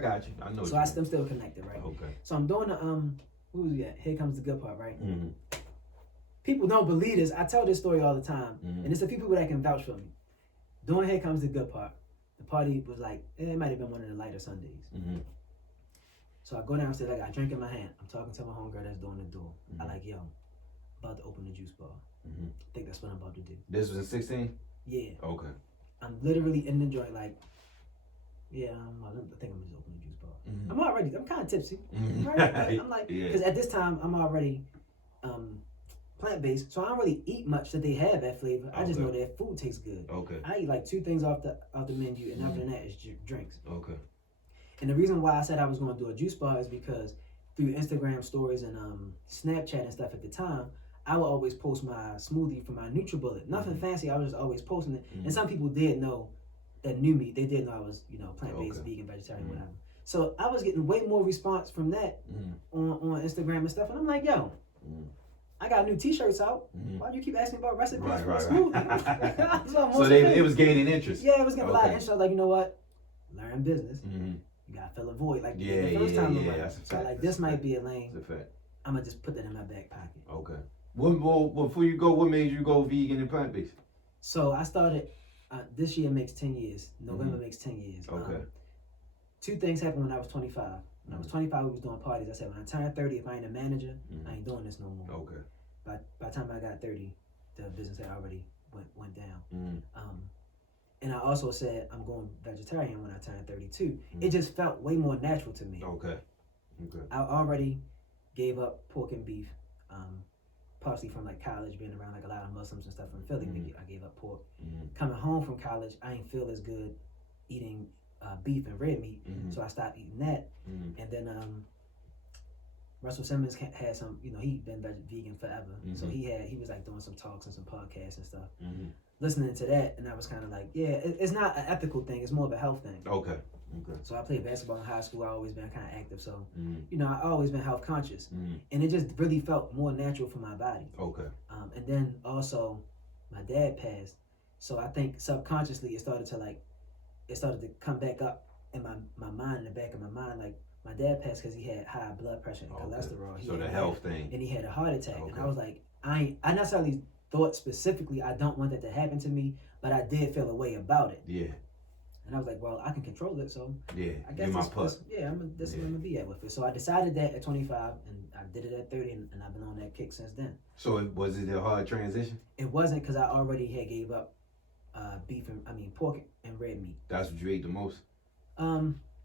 got you. I know. So I'm still connected, right? Okay. So I'm doing the what was we at? Here Comes the Good Part, right? People don't believe this. I tell this story all the time, and it's a few people that can vouch for me. Doing Here Comes the Good Part. The party was like, it might have been one of the lighter Sundays. So I go downstairs, I got a drink in my hand. I'm talking to my homegirl that's doing the door. I like, yo, about to open the juice bar. I think that's what I'm about to do. This was in 16? Yeah. Okay. I'm literally in the joint like, I think I'm just opening the juice bar. I'm kind of tipsy. Right? I'm like, because at this time, I'm already plant-based, so I don't really eat much that they have at Flavor. I just know their food tastes good. Okay. I eat like 2 things off the menu, and after that is drinks. Okay. And the reason why I said I was going to do a juice bar is because through Instagram stories and Snapchat and stuff at the time, I would always post my smoothie from my NutriBullet. Nothing fancy. I was just always posting it, and some people did know that knew me. They did know I was plant-based, vegan, vegetarian, whatever. So I was getting way more response from that on Instagram and stuff, and I'm like, yo, I got new T-shirts out. Why do you keep asking about recipes for the smoothie? So it was gaining interest. Yeah, it was getting a lot of interest. I was like, you know what? Learn business. You gotta fill a void. Like the first time that's a fact. So like this might be a lane. That's a fact. I'm gonna just put that in my back pocket. Okay. Well, before you go, what made you go vegan and plant-based? So I started. This year makes 10 years. November makes 10 years. Okay. Two things happened when I was 25. When I was 25, we was doing parties. I said, when I turn 30, if I ain't a manager, I ain't doing this no more. Okay. By the time I got 30, the business had already went down. And I also said I'm going vegetarian when I turned 32. It just felt way more natural to me. Okay. I already gave up pork and beef, partially from like college, being around like a lot of Muslims and stuff from Philly. I gave up pork. Coming home from college, I ain't feel as good eating beef and red meat, so I stopped eating that. And then Russell Simmons had some, he'd been vegan forever, so he was like doing some talks and some podcasts and stuff. Listening to that, and I was kind of like, yeah, it's not an ethical thing; it's more of a health thing. Okay. So I played basketball in high school. I always been kind of active, so I always been health conscious, and it just really felt more natural for my body. Okay. And then also, my dad passed, so I think subconsciously it started to come back up in my mind, in the back of my mind, like my dad passed because he had high blood pressure and cholesterol. So the health thing. And he had a heart attack, and I was like, I necessarily thought specifically I don't want that to happen to me, but I did feel a way about it. Yeah. And I was like, well, I can control it, so yeah, I guess this is what I'm gonna be at with it. So I decided that at 25, and I did it at 30, and I've been on that kick since then. So was it a hard transition? It wasn't, because I already had gave up pork and red meat. That's what you ate the most?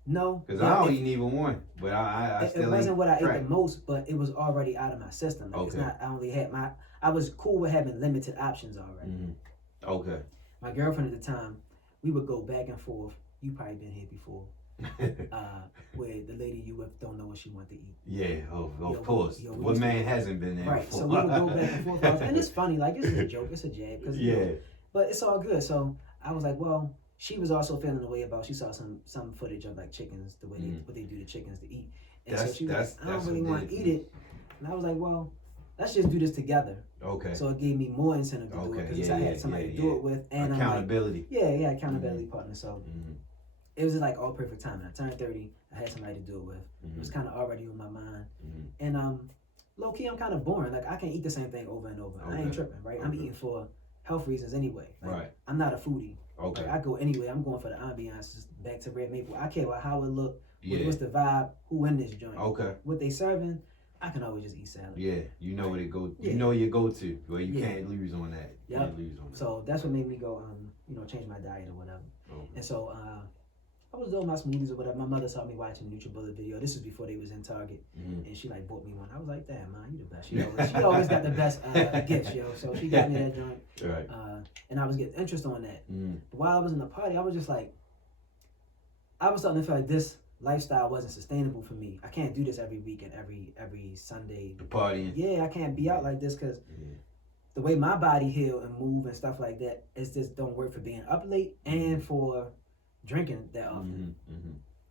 No. Because I don't eat even one, but I still. It wasn't what I ate the most, but it was already out of my system. Like it's not. I only had I was cool with having limited options already. Okay. My girlfriend at the time, we would go back and forth. You probably been here before. Where the lady you with don't know what she want to eat. Yeah, of course. What man hasn't been there right, before? So we would go back and forth. And it's funny, like it's a joke, it's a jab. But it's all good. So I was like, well, she was also feeling the way about, she saw some footage of like chickens, the way what they do to chickens to eat. And so she was like, I don't really want to eat it. And I was like, well, let's just do this together. Okay. So it gave me more incentive to do it, because I had somebody to do it with. And accountability. Accountability partner. So it was just like all perfect timing. I turned 30, I had somebody to do it with. It was kind of already on my mind. And low key, I'm kind of boring. Like I can eat the same thing over and over. I ain't tripping, right? I'm eating for health reasons anyway. Like, I'm not a foodie. Okay. Like, I go anyway. I'm going for the ambiance. Just back to red maple. I care about how it look. What's the vibe? Who in this joint? Okay. What they serving? I can always just eat salad. Yeah, you know what it go. You know your go-to. Where you can't lose on that. You can't lose on that. So that's what made me go. Change my diet or whatever. Okay. And so I was doing my smoothies or whatever. My mother saw me watching the NutriBullet video. This was before they was in Target, and she like bought me one. I was like, damn, man, you the best. She always got the best gifts, yo. So she got me that joint. Right. And I was getting interest on that. But while I was in the party, I was just like, I was starting to feel like this lifestyle wasn't sustainable for me. I can't do this every week and every Sunday. The party. Yeah, I can't be out like this, because the way my body heal and move and stuff like that, it just don't work for being up late and for drinking that often.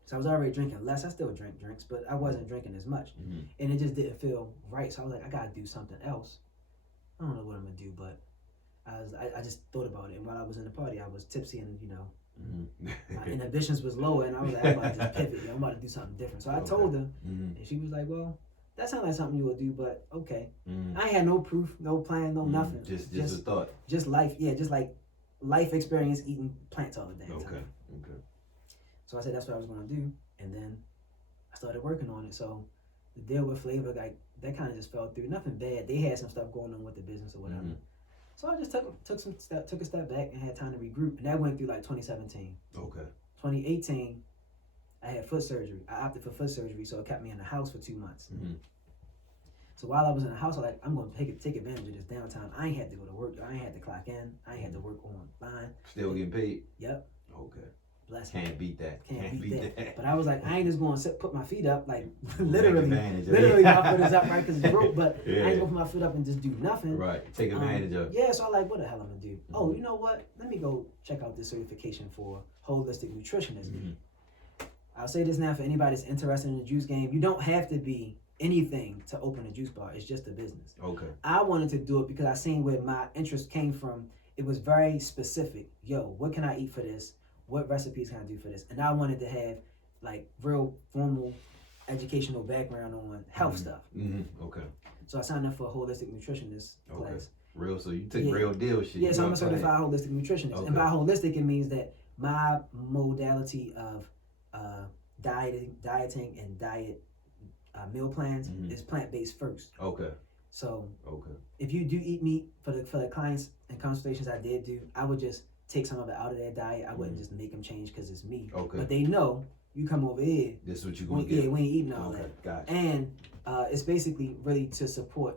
So I was already drinking less. I still drink drinks, but I wasn't drinking as much. And it just didn't feel right. So I was like, I gotta do something else. I don't know what I'm gonna do, but I just thought about it. And while I was in the party, I was tipsy, and my inhibitions was lower, and I was like, I'm about to just pivot. I'm about to do something different. So I told her, and she was like, well, that sounds like something you would do, but okay. I ain't had no proof, no plan, no nothing. Just a thought. Just life, just like life experience eating plants all the damn time. Okay. So I said that's what I was gonna do, and then I started working on it. So the deal with Flavor, like that kind of just fell through. Nothing bad. They had some stuff going on with the business or whatever. So I just took a step back and had time to regroup, and that went through like 2017. Okay. 2018, I had foot surgery. I opted for foot surgery, so it kept me in the house for 2 months. So while I was in the house, I was like, I'm gonna take advantage of this downtime. I ain't had to go to work. I ain't had to clock in. I ain't had to work online. Still getting paid. Yep. Okay. Blessing. Can't beat that. Can't beat that. But I was like, I ain't just going to put my feet up, like literally my foot is up, right, because it's broke, but I ain't going to put my foot up and just do nothing. Right, take advantage of it. Yeah, so I'm like, what the hell I'm going to do? Oh, you know what? Let me go check out this certification for holistic nutritionist. I'll say this now for anybody that's interested in the juice game. You don't have to be anything to open a juice bar. It's just a business. Okay. I wanted to do it because I seen where my interest came from. It was very specific. Yo, what can I eat for this? What recipes can I do for this? And I wanted to have like real formal educational background on health stuff. Okay. So I signed up for a holistic nutritionist class. Real, so you take real deal shit. Yeah, so I'm a certified holistic nutritionist. Okay. And by holistic, it means that my modality of dieting and diet meal plans is plant-based first. Okay. So if you do eat meat, for the clients and consultations I did do, I would just take some of it out of their diet. I wouldn't just make them change because it's me. Okay. But they know you come over here. This is what you're going to get. Yeah, we ain't eating all that. Gotcha. And it's basically really to support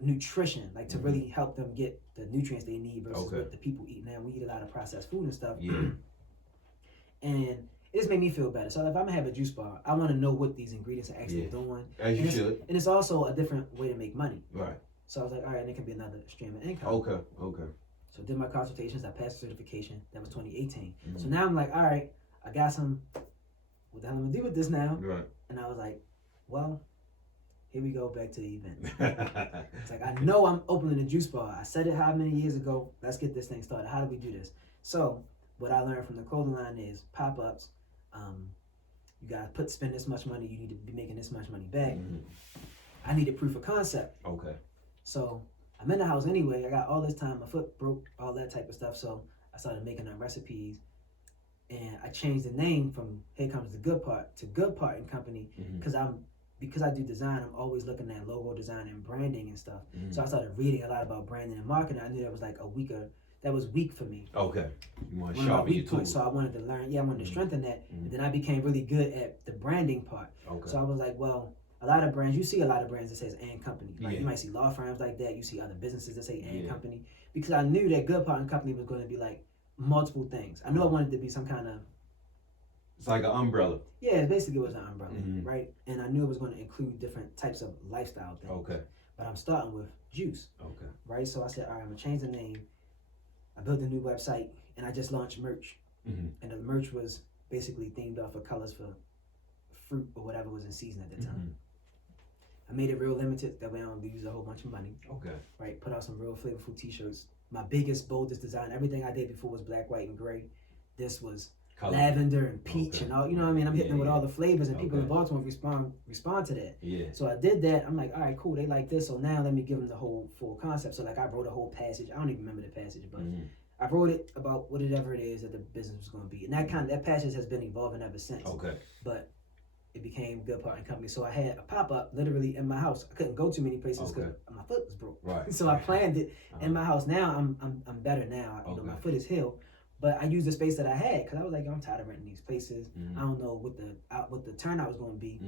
nutrition, like to really help them get the nutrients they need versus what the people eat now. We eat a lot of processed food and stuff. Yeah. And it just made me feel better. So if I'm gonna have a juice bar, I want to know what these ingredients are actually doing. As you should. And it's also a different way to make money. Right. So I was like, all right, and it can be another stream of income. Okay. So I did my consultations. I passed the certification. That was 2018. So now I'm like, all right, I got some. What the hell am I gonna do with this now? Right. And I was like, well, here we go back to the event. It's like, I know I'm opening a juice bar. I said it how many years ago? Let's get this thing started. How do we do this? So what I learned from the clothing line is pop-ups. You gotta spend this much money. You need to be making this much money back. I needed proof of concept. Okay. So I'm in the house anyway. I got all this time. My foot broke, all that type of stuff. So I started making up recipes. And I changed the name from Here Comes the Good Part to Good Part and Company because I do design. I'm always looking at logo design and branding and stuff. So I started reading a lot about branding and marketing. I knew that was like that was weak for me. Okay. You want to sharpen your tools. So I wanted to learn. Yeah, I wanted to strengthen that. And then I became really good at the branding part. Okay. So I was like, well, a lot of brands, you see a lot of brands that says and company. Right? You might see law firms like that. You see other businesses that say and company. Because I knew that Good Part and Company was going to be like multiple things. I knew I wanted to be some kind of... It's like an umbrella. Yeah, basically it was an umbrella, right? And I knew it was going to include different types of lifestyle things. Okay. But I'm starting with juice. Okay. Right? So I said, all right, I'm going to change the name. I built a new website, and I just launched merch. And the merch was basically themed off of colors for fruit or whatever was in season at the time. I made it real limited, that way I don't use a whole bunch of money. Okay. Right? Put out some real flavorful t-shirts. My biggest, boldest design, everything I did before was black, white, and gray. This was lavender and peach and all, you know what I mean? I'm hitting them with all the flavors, and people in Baltimore respond to that. Yeah. So I did that. I'm like, all right, cool. They like this. So now let me give them the whole full concept. So like I wrote a whole passage. I don't even remember the passage, but I wrote it about whatever it is that the business was going to be. And that passage has been evolving ever since. Okay. But it became Good Part and Company. So I had a pop-up literally in my house. I couldn't go too many places because my foot was broke. Right. So I planned it in my house. Now I'm better now. You know, my foot is healed. But I used the space that I had because I was like, I'm tired of renting these places. I don't know what the turnout was going to be.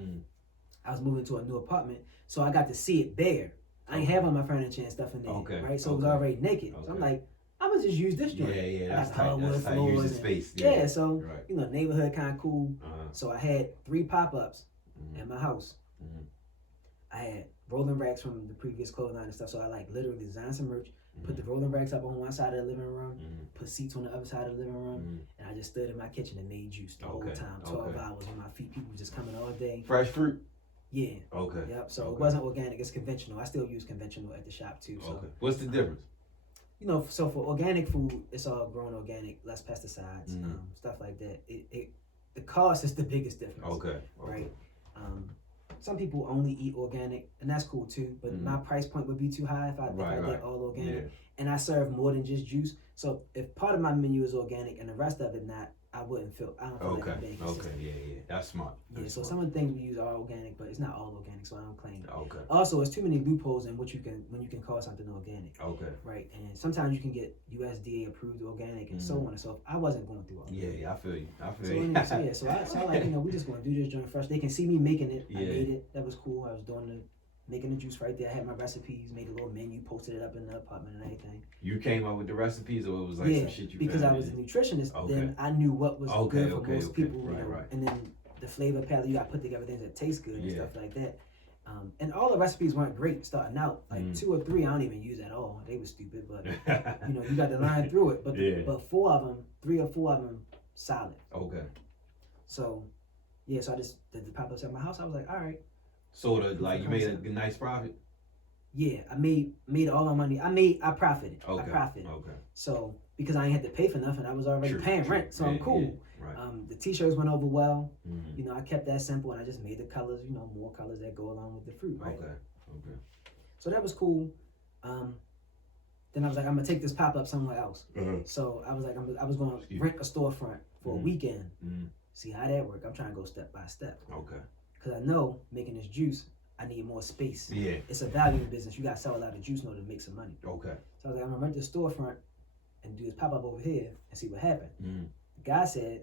I was moving to a new apartment, so I got to see it bare. I ain't have all my furniture and stuff in there, right? So it was already naked. So I'm like, I'm gonna just use this joint. Yeah, that's tight. That's tight. Use the space. Yeah, so you know, neighborhood kind of cool. So I had 3 pop-ups at my house. I had rolling racks from the previous clothing line and stuff. So I like literally designed some merch. Put the rolling racks up on one side of the living room, put seats on the other side of the living room, and I just stood in my kitchen and made juice the whole time. 12 hours on my feet. People just coming all day. Fresh fruit? Yeah. Okay. Yep. So it wasn't organic. It's conventional. I still use conventional at the shop too. So. What's the difference? You know, so for organic food, it's all grown organic, less pesticides, stuff like that. The cost is the biggest difference. Okay. Right. Some people only eat organic, and that's cool too. But my price point would be too high if I did all organic. And I serve more than just juice. So if part of my menu is organic and the rest of it not, I don't feel like I'm being consistent. Yeah, that's smart. So some of the things we use are organic, but it's not all organic, so I don't claim it. Okay. Also, it's too many loopholes in when you can call something organic. Okay. Right, and sometimes you can get USDA approved organic and so on and so forth. I wasn't going through all that. Yeah, I feel you. So I like, we just going to do this joint fresh. They can see me making it. I made it. That was cool. I was making the juice right there. I had my recipes, made a little menu, posted it up in the apartment and everything. You came up with the recipes, or it was like some shit you because I was a nutritionist, then I knew what was good for most people. Right. And then the flavor palette, you got to put together things that taste good and stuff like that. And all the recipes weren't great starting out. Like 2 or 3 I don't even use at all. They were stupid, but you got to learn through it. But 3 or 4 of them, solid. Okay. So Yeah, so I just did the pop-ups at my house. I was like, all right. Sort of like you made a nice profit. Yeah, I made all my money. I profited. Okay. I profited. Okay. So because I ain't had to pay for nothing, I was already paying rent, so I'm cool. Yeah, right. The t-shirts went over well. Mm-hmm. You know, I kept that simple, and I just made the colors. You know, more colors that go along with the fruit. Right? Okay. So that was cool. Then I was like, I'm gonna take this pop up somewhere else. Mm-hmm. So I was like, I was gonna rent a storefront for a weekend. Mm-hmm. See how that work. I'm trying to go step by step. Okay. Because I know making this juice, I need more space. Yeah. It's a value business. You gotta sell a lot of juice in order to make some money. Okay. So I was like, I'm gonna rent this storefront and do this pop up over here and see what happens. Mm-hmm. The guy said,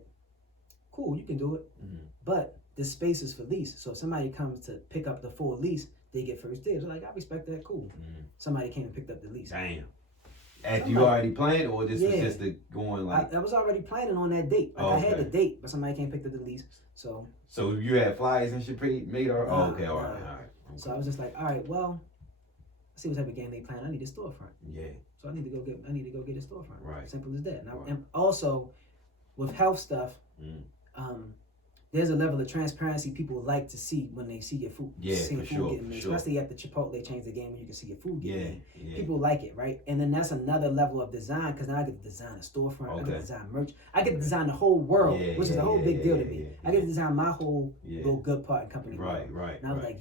cool, you can do it. Mm-hmm. But this space is for lease. So if somebody comes to pick up the full lease, they get first dibs. I'm like, I respect that, cool. Mm-hmm. Somebody came and picked up the lease. Damn. After you already planned, or this was just the going like? I was already planning on that date. Like I had the date, but somebody came pick up the lease. So you had flyers and shit made, or all right. Okay. So I was just like, all right, well, let's see what type of game they plan. I need a storefront. Yeah. So I need to go get a storefront. Right. Simple as that. And also, with health stuff, there's a level of transparency people like to see when they see your food. Yeah, see for food sure. Getting made, especially at the Chipotle, they change the game when you can see your food getting made. Yeah. People like it, right? And then that's another level of design because now I get to design a storefront, I get to design merch, I get to design the whole world, which is a whole big deal to me. I get to design my whole little good part and company. Right. And I was like,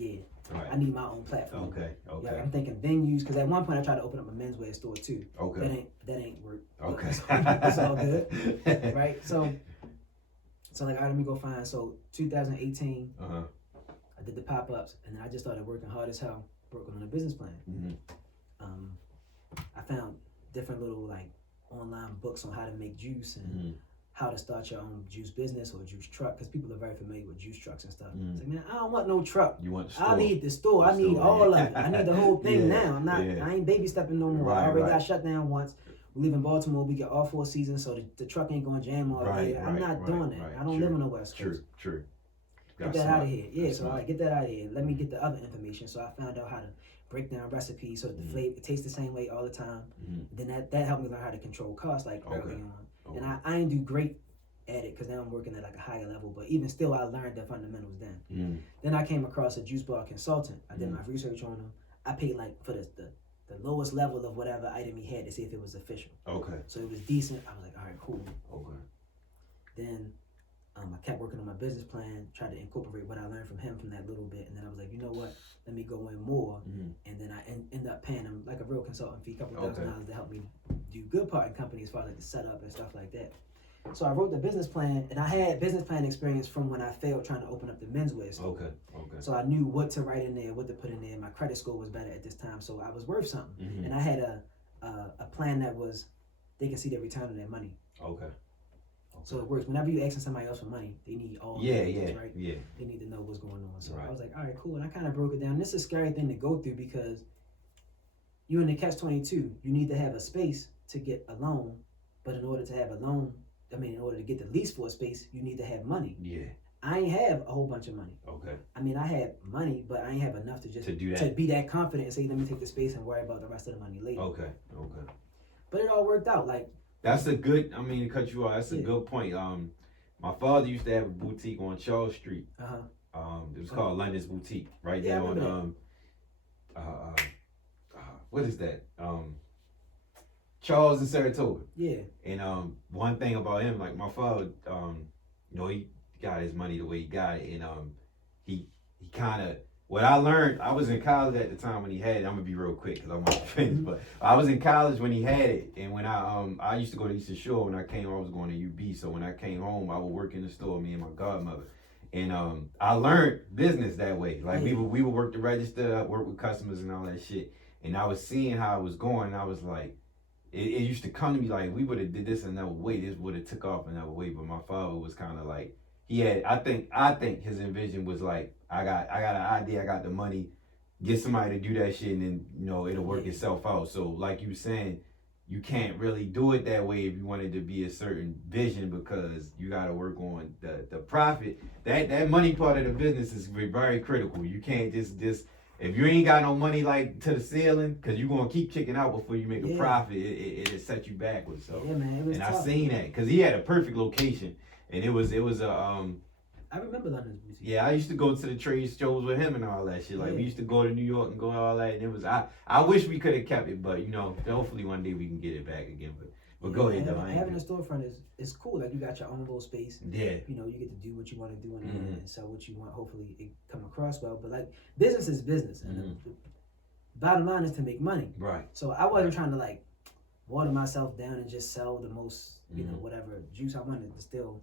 I need my own platform. Okay. Yeah, I'm thinking venues because at one point I tried to open up a menswear store too. Okay. That ain't work. Okay. It's all good, right? So like, all right, let me go find. So 2018, I did the pop-ups, and then I just started working hard as hell, working on a business plan. Mm-hmm. I found different little like online books on how to make juice and how to start your own juice business or juice truck, because people are very familiar with juice trucks and stuff. It's like, man, I don't want no truck. You want the store. I need the store. I need all of it. I need the whole thing now. I ain't baby stepping no more. I already got shut down once. We live in Baltimore. We get all 4 seasons, so the truck ain't going to jam all day. I'm not doing that. I don't live on the West Coast. True. Get that out of here. Yeah, so I get that out of here. Let me get the other information. So I found out how to break down recipes so that the flavor, it tastes the same way all the time. Then that helped me learn how to control costs like early on. And I ain't do great at it because now I'm working at like a higher level. But even still, I learned the fundamentals then. Then I came across a juice bar consultant. I did my research on him. I paid like for the lowest level of whatever item he had to see if it was official. Okay. So it was decent. I was like, all right, cool. Okay. Then I kept working on my business plan, tried to incorporate what I learned from him from that little bit. And then I was like, you know what? Let me go in more. And then I end up paying him like a real consultant fee, a couple $1,000 to help me do good part in company as far as like the setup and stuff like that. So I wrote the business plan, and I had business plan experience from when I failed trying to open up the menswear store. Okay. So I knew what to write in there, what to put in there. My credit score was better at this time, so I was worth something. And I had a plan that was, they can see the return on their money. Okay. So it works. Whenever you asking somebody else for money, they need all the things, right? Yeah. They need to know what's going on. So I was like, all right, cool. And I kind of broke it down. This is a scary thing to go through because you're in the catch-22. You need to have a space to get a loan, but in order to have a loan, in order to get the lease for a space, you need to have money. Yeah. I ain't have a whole bunch of money. Okay. I had money, but I ain't have enough to just to be that confident and say, let me take the space and worry about the rest of the money later. Okay. But it all worked out. Like that's a good. To cut you off. That's a good point. My father used to have a boutique on Charles Street. It was called London's Boutique, right there on what is that? Charles in Saratoga. Yeah. And one thing about him, like my father, he got his money the way he got it, and he kind of, what I learned, I was in college at the time when he had it. I'm gonna be real quick because I want to finish, but I was in college when he had it, and when I used to go to Eastern Shore. When I came home, I was going to UB, so when I came home, I would work in the store, me and my godmother, and I learned business that way. Like we would work the register, work with customers and all that shit, and I was seeing how it was going, and I was like, it used to come to me like, we would have did this another way, this would have took off another way, but my father was kind of like, he had, I think his envision was like, I got an idea, I got the money, get somebody to do that shit, and then it'll work itself out. So like you were saying, you can't really do it that way if you want it to be a certain vision, because you got to work on the profit. That money part of the business is very critical. You can't just if you ain't got no money like to the ceiling, because you're gonna keep kicking out before you make a profit, it'll set you backwards. So man, it was and tough. I seen that because he had a perfect location, and it was a I remember London's boutique. Yeah, I used to go to the trade shows with him and all that shit. Like we used to go to New York and go all that, and it was I wish we could have kept it, but hopefully one day we can get it back again. But go ahead though. Having a storefront is cool. Like you got your own little space. Yeah. You get to do what you want to do and sell what you want. Hopefully it come across well. But like business is business, and the bottom line is to make money. Right. So I wasn't trying to like water myself down and just sell the most whatever juice. I wanted to still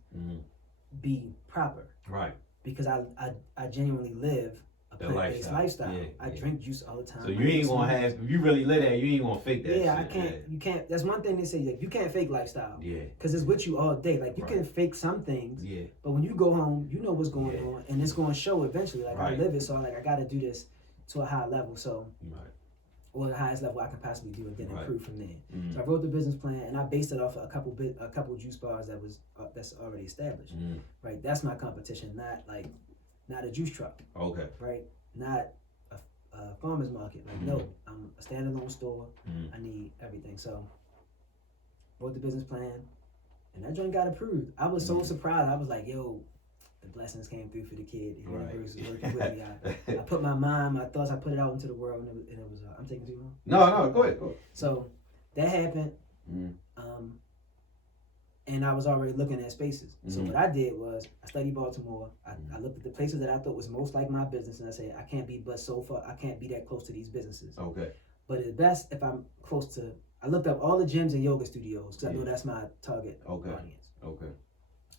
be proper. Right. Because I genuinely live a plant-based lifestyle. Yeah, I drink juice all the time. So you ain't gonna have, if you really live that, you ain't gonna fake that. Yeah, shit. I can't. You can't. That's one thing they say. Like, you can't fake lifestyle. Yeah. Because it's with you all day. Like you can fake some things. Yeah. But when you go home, you know what's going on, and it's gonna show eventually. Like I live it, so like I got to do this to a high level. So. Or the highest level I can possibly do, and then improve from there. So I wrote the business plan, and I based it off of a couple juice bars that's already established. Right, that's my competition, not a juice truck. Okay. Right, not a farmer's market. Like no, I'm a standalone store. I need everything. So wrote the business plan, and that joint got approved. I was so surprised. I was like, yo. The blessings came through for the kid. The universe was working with me. I put my mind, my thoughts, I put it out into the world, and it was I'm taking too long? No, go ahead. So that happened, and I was already looking at spaces. So what I did was, I studied Baltimore. I looked at the places that I thought was most like my business, and I said, I can't be that close to these businesses. Okay. But it's best if I'm close to, I looked up all the gyms and yoga studios, because I know that's my target audience. Okay.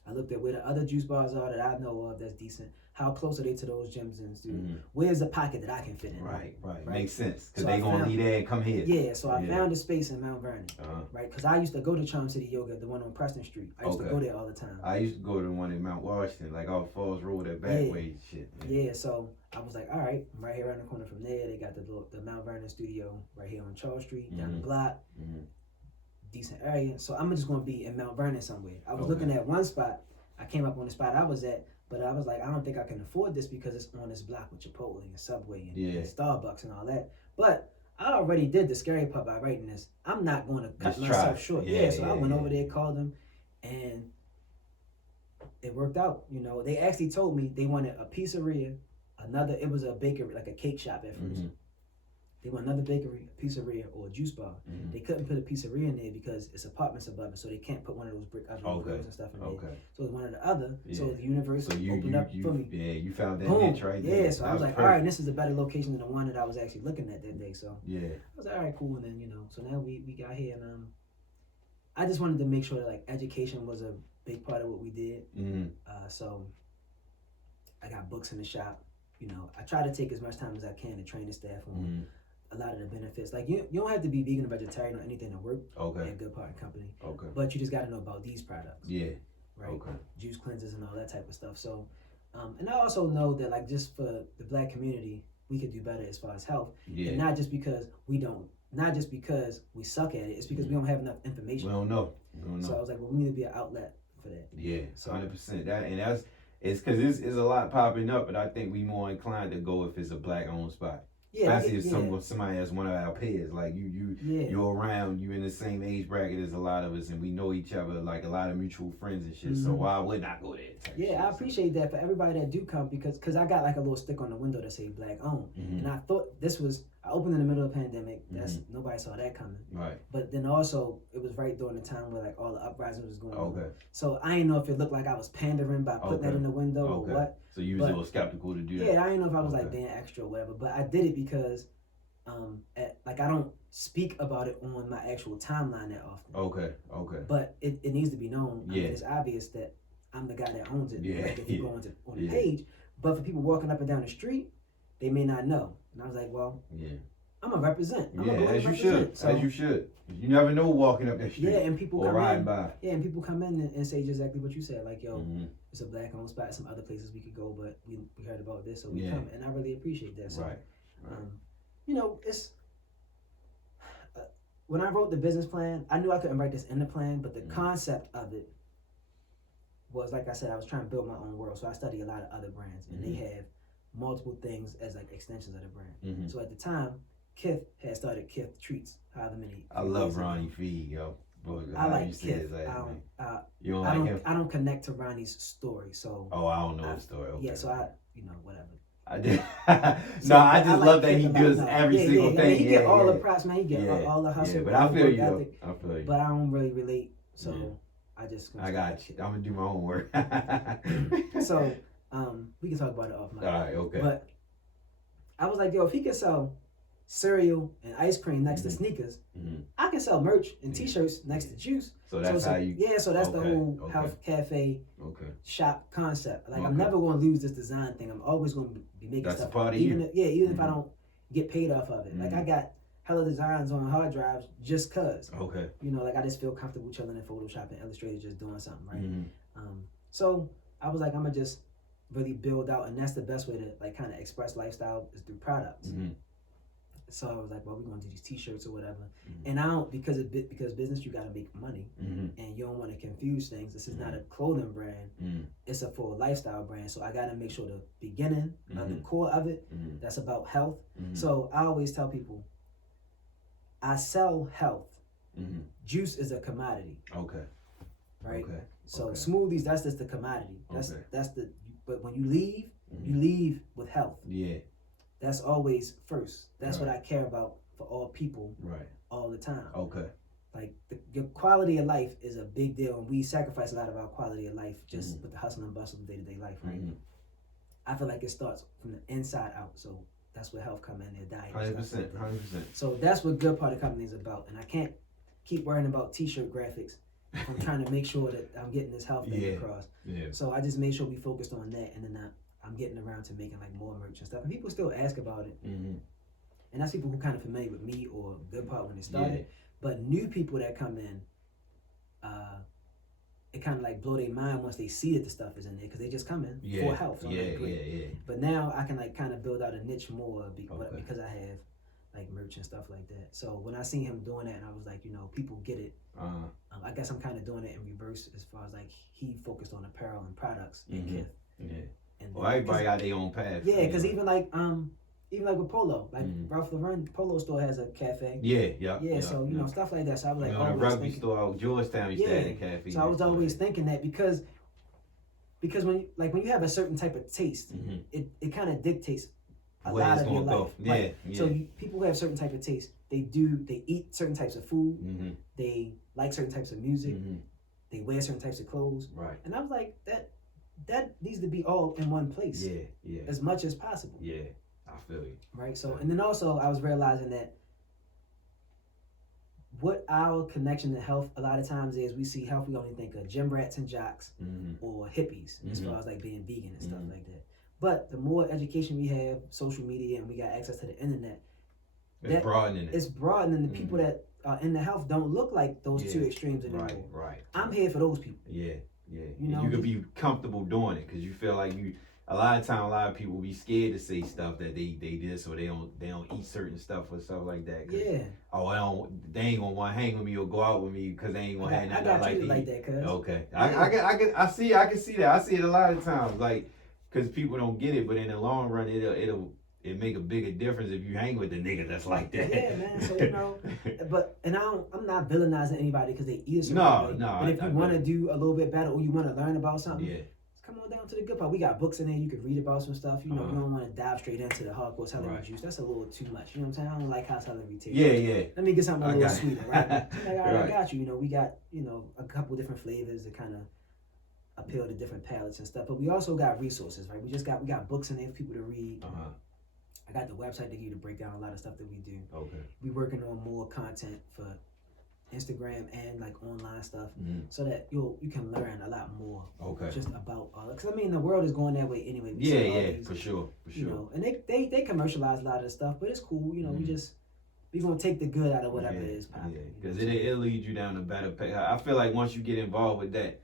I looked at where the other juice bars are that I know of that's decent. How close are they to those gyms and studios? Where's the pocket that I can fit in? Right. Makes sense. Because they going to leave there and come here. Yeah, so I found a space in Mount Vernon. Right? Because I used to go to Charm City Yoga, the one on Preston Street. I used to go there all the time. I used to go to the one in Mount Washington, like off Falls Road, that back way shit. Man. Yeah, so I was like, all right, I'm right here around the corner from there. They got the Mount Vernon studio right here on Charles Street, down the block. Decent area. So I'm just going to be in Mount Vernon somewhere. I was looking at one spot. I came up on the spot I was at, but I was like, I don't think I can afford this because it's on this block with Chipotle and Subway and Starbucks and all that. But I already did the scary part by writing this. I'm not going to cut myself short. So I went over there, called them, and it worked out. They actually told me they wanted a pizzeria, it was a bakery, like a cake shop at first. They want another bakery, a pizzeria, or a juice bar. They couldn't put a pizzeria in there because it's apartments above it, so they can't put one of those brick oven and stuff in there. So it was one or the other. So the universe opened up for me. Yeah, you found that Boom. niche right there. Yeah, so I was like, all right, this is a better location than the one that I was actually looking at that day. So I was like, all right, cool. And then so now we got here, and I just wanted to make sure that like education was a big part of what we did. So I got books in the shop. I try to take as much time as I can to train the staff on a lot of the benefits. Like you don't have to be vegan or vegetarian or anything to work at a good part company. But you just got to know about these products. Right. Juice cleansers and all that type of stuff. So, and I also know that like just for the Black community, we could do better as far as health. And not just because we suck at it. It's because we don't have enough information. We don't know. So I was like, well, we need to be an outlet for that. Yeah, 100%. It's because it's a lot popping up, but I think we more inclined to go if it's a Black-owned spot. Especially if somebody that's one of our peers, like you're around, you in the same age bracket as a lot of us, and we know each other, like a lot of mutual friends and shit. So why would not go there? I appreciate that for everybody that do come because I got like a little stick on the window that say Black owned, and I thought I opened in the middle of the pandemic. Nobody saw that coming. Right. But then also it was right during the time where like all the uprising was going on. So I didn't know if it looked like I was pandering by putting that in the window or what. So you was a little skeptical to do that? Yeah, I didn't know if I was like being extra or whatever, but I did it because I don't speak about it on my actual timeline that often. But it needs to be known. I mean, it's obvious that I'm the guy that owns it. Like if you go on the page, but for people walking up and down the street, they may not know. And I was like, well, I'm gonna represent. As you should. So, as you should. You never know walking up that street. And people or come riding in. By. And people come in and say exactly what you said. Like, yo, it's a Black-owned spot. Some other places we could go, but we heard about this, so we come. And I really appreciate that. So, right. It's when I wrote the business plan, I knew I couldn't write this in the plan, but the concept of it was, like I said, I was trying to build my own world. So I study a lot of other brands, and they have multiple things as like extensions of the brand. So at the time, Kith had started Kith Treats, however many. I love Ronnie Feed, yo. I like Kith. You don't like him? I don't connect to Ronnie's story, so. Oh, I don't know his story. Okay. Yeah, so whatever. I did. No, I just love that he does every single thing. I mean, he get all the props, man. He get all the hustle. Yeah, but I feel you. I feel you. But I don't really relate, so I got you. I'm gonna do my own work. So, we can talk about it off mic. All right, okay. But I was like, yo, if he can sell cereal and ice cream next to sneakers, I can sell merch and T-shirts next to juice. So that's how you. Yeah, so that's the whole health cafe shop concept. Like I'm never going to lose this design thing. I'm always going to be making that's stuff. That's part of even you. Even if I don't get paid off of it. Like I got hella designs on hard drives just cause. Okay. You know, like I just feel comfortable chilling in Photoshop and Illustrator, just doing something, right? So I was like, I'm gonna just really build out, and that's the best way to like kind of express lifestyle is through products. So I was like, well, we're gonna do these T-shirts or whatever. And I don't because business you gotta make money, and you don't want to confuse things. This is not a clothing brand; it's a full lifestyle brand. So I gotta make sure the beginning, the core of it, that's about health. So I always tell people, I sell health. Juice is a commodity. Okay. Right. Okay. So smoothies, that's just the commodity. That's the. But when you leave with health. Yeah. That's always first. That's what I care about for all people. Right. All the time. Okay. Like your quality of life is a big deal, and we sacrifice a lot of our quality of life just with the hustle and bustle of day-to-day life, right? I feel like it starts from the inside out. So that's where health come in, their diet. 100%. 100%. So that's what Good Part of Company is about, and I can't keep worrying about T-shirt graphics. I'm trying to make sure that I'm getting this health thing across. Yeah. So I just made sure we focused on that, and then I'm getting around to making like more merch and stuff. And people still ask about it. And that's people who kind of familiar with me or Good Part when it started. Yeah. But new people that come in, it kind of like blow their mind once they see that the stuff is in there because they just come in for health. So yeah. But now I can like kind of build out a niche more because I have like merch and stuff like that. So when I seen him doing that, and I was like, people get it. I guess I'm kind of doing it in reverse as far as like he focused on apparel and products and Kith. Yeah. And well, everybody got their own path. Yeah, because even like with Polo, like Ralph Lauren Polo store has a cafe. Yeah. So stuff like that. So I was like, a rugby store out Georgetown used to have a cafe. So I was always thinking that because when you have a certain type of taste, it kind of dictates a lot of your life. Yeah. So people who have certain type of taste, they eat certain types of food, they like certain types of music, they wear certain types of clothes. Right. And I was like, that needs to be all in one place. Yeah. As much as possible. Yeah. I feel you. Right. So and then also I was realizing that what our connection to health a lot of times is we see health, we only think of gym rats and jocks or hippies as far as like being vegan and stuff like that. But the more education we have, social media, and we got access to the internet, it's broadening the people that are in the health don't look like those two extremes anymore. Right. I'm here for those people. Yeah. You could be comfortable doing it because you feel like a lot of people be scared to say stuff that they this or they don't eat certain stuff or stuff like that. They ain't gonna want to hang with me or go out with me because they ain't gonna hang nothing like that. Cause okay, I can see that. I see it a lot of times, like because people don't get it, but in the long run, it'll make a bigger difference if you hang with the nigga that's like that. Yeah, man. So I'm not villainizing anybody because they eat a certain way. No. But if you want to do a little bit better or you want to learn about something, come on down to the Good Part. We got books in there you can read about some stuff. You don't want to dive straight into the hardcore celery juice. That's a little too much. You know what I'm saying? I don't like how celery tastes. Yeah. Let me get something a little sweeter, right? I got you. We got a couple different flavors that kind of appeal to different palates and stuff. But we also got resources, right? We got books in there for people to read. I got the website to give you to break down a lot of stuff that we do. Okay. We working on more content for Instagram and like online stuff, so that you can learn a lot more. Okay. Just about because the world is going that way anyway. For sure. And they commercialize a lot of the stuff, but it's cool. We gonna take the good out of whatever it is popping. Because it'll lead you down a better path. I feel like once you get involved with that,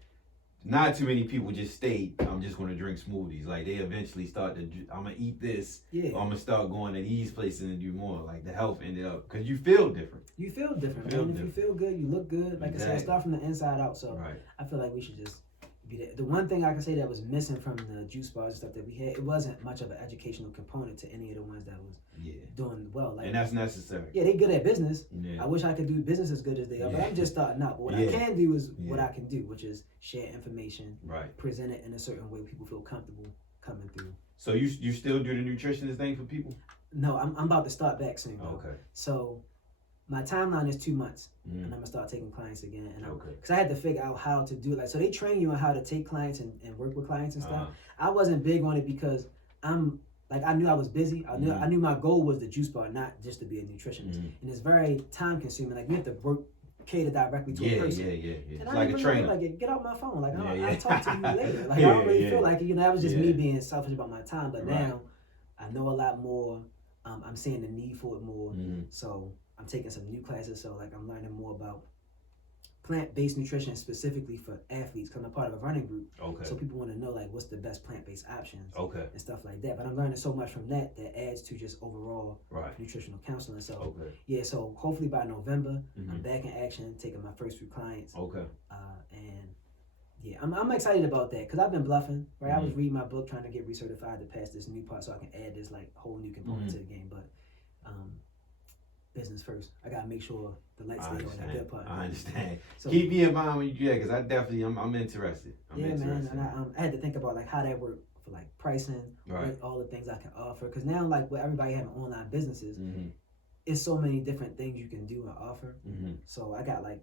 not too many people just stay, I'm just going to drink smoothies. Like, they eventually start to, I'm going to eat this, or I'm going to start going to these places and do more. Like, the health ended up, because you feel different. You feel different, man. If you feel good, you look good. Like I said, start from the inside out. So I feel like we should just be there. The one thing I can say that was missing from the juice bars and stuff that we had, it wasn't much of an educational component to any of the ones that was doing well. Like, and that's necessary. Yeah, they good at business. I wish I could do business as good as they are, but I'm just starting out. But what I can do is what I can do, which is share information, present it in a certain way people feel comfortable coming through. So you still do the nutritionist thing for people? No, I'm about to start back soon. Though. Okay. So my timeline is 2 months, and I'm gonna start taking clients again. And because I had to figure out how to do it. Like, so they train you on how to take clients and work with clients and stuff. I wasn't big on it because I knew I was busy. I knew my goal was the juice bar, not just to be a nutritionist. And it's very time consuming. Like, you have to cater directly to a person. And it's like a trainer. Like, get out my phone. Like, I'll talk to you later. Like, I don't really feel like, that was just me being selfish about my time. But now I know a lot more. I'm seeing the need for it more. So I'm taking some new classes. So like, I'm learning more about plant-based nutrition specifically for athletes, because I'm part of a running group. So people want to know like what's the best plant-based options and stuff like that. But I'm learning so much from that adds to just overall nutritional counseling. So so hopefully by November I'm back in action, taking my first few clients. And I'm excited about that because I've been bluffing. Right, I was reading my book trying to get recertified to pass this new part so I can add this like whole new component to the game. But business first. I gotta make sure the lights stay on the good part. I understand. So keep me in mind when you do that, because I definitely I'm interested. I'm interested. Man. And I had to think about like how that worked for like pricing, all the things I can offer. Because now like with everybody having online businesses, it's so many different things you can do and offer. So I got like,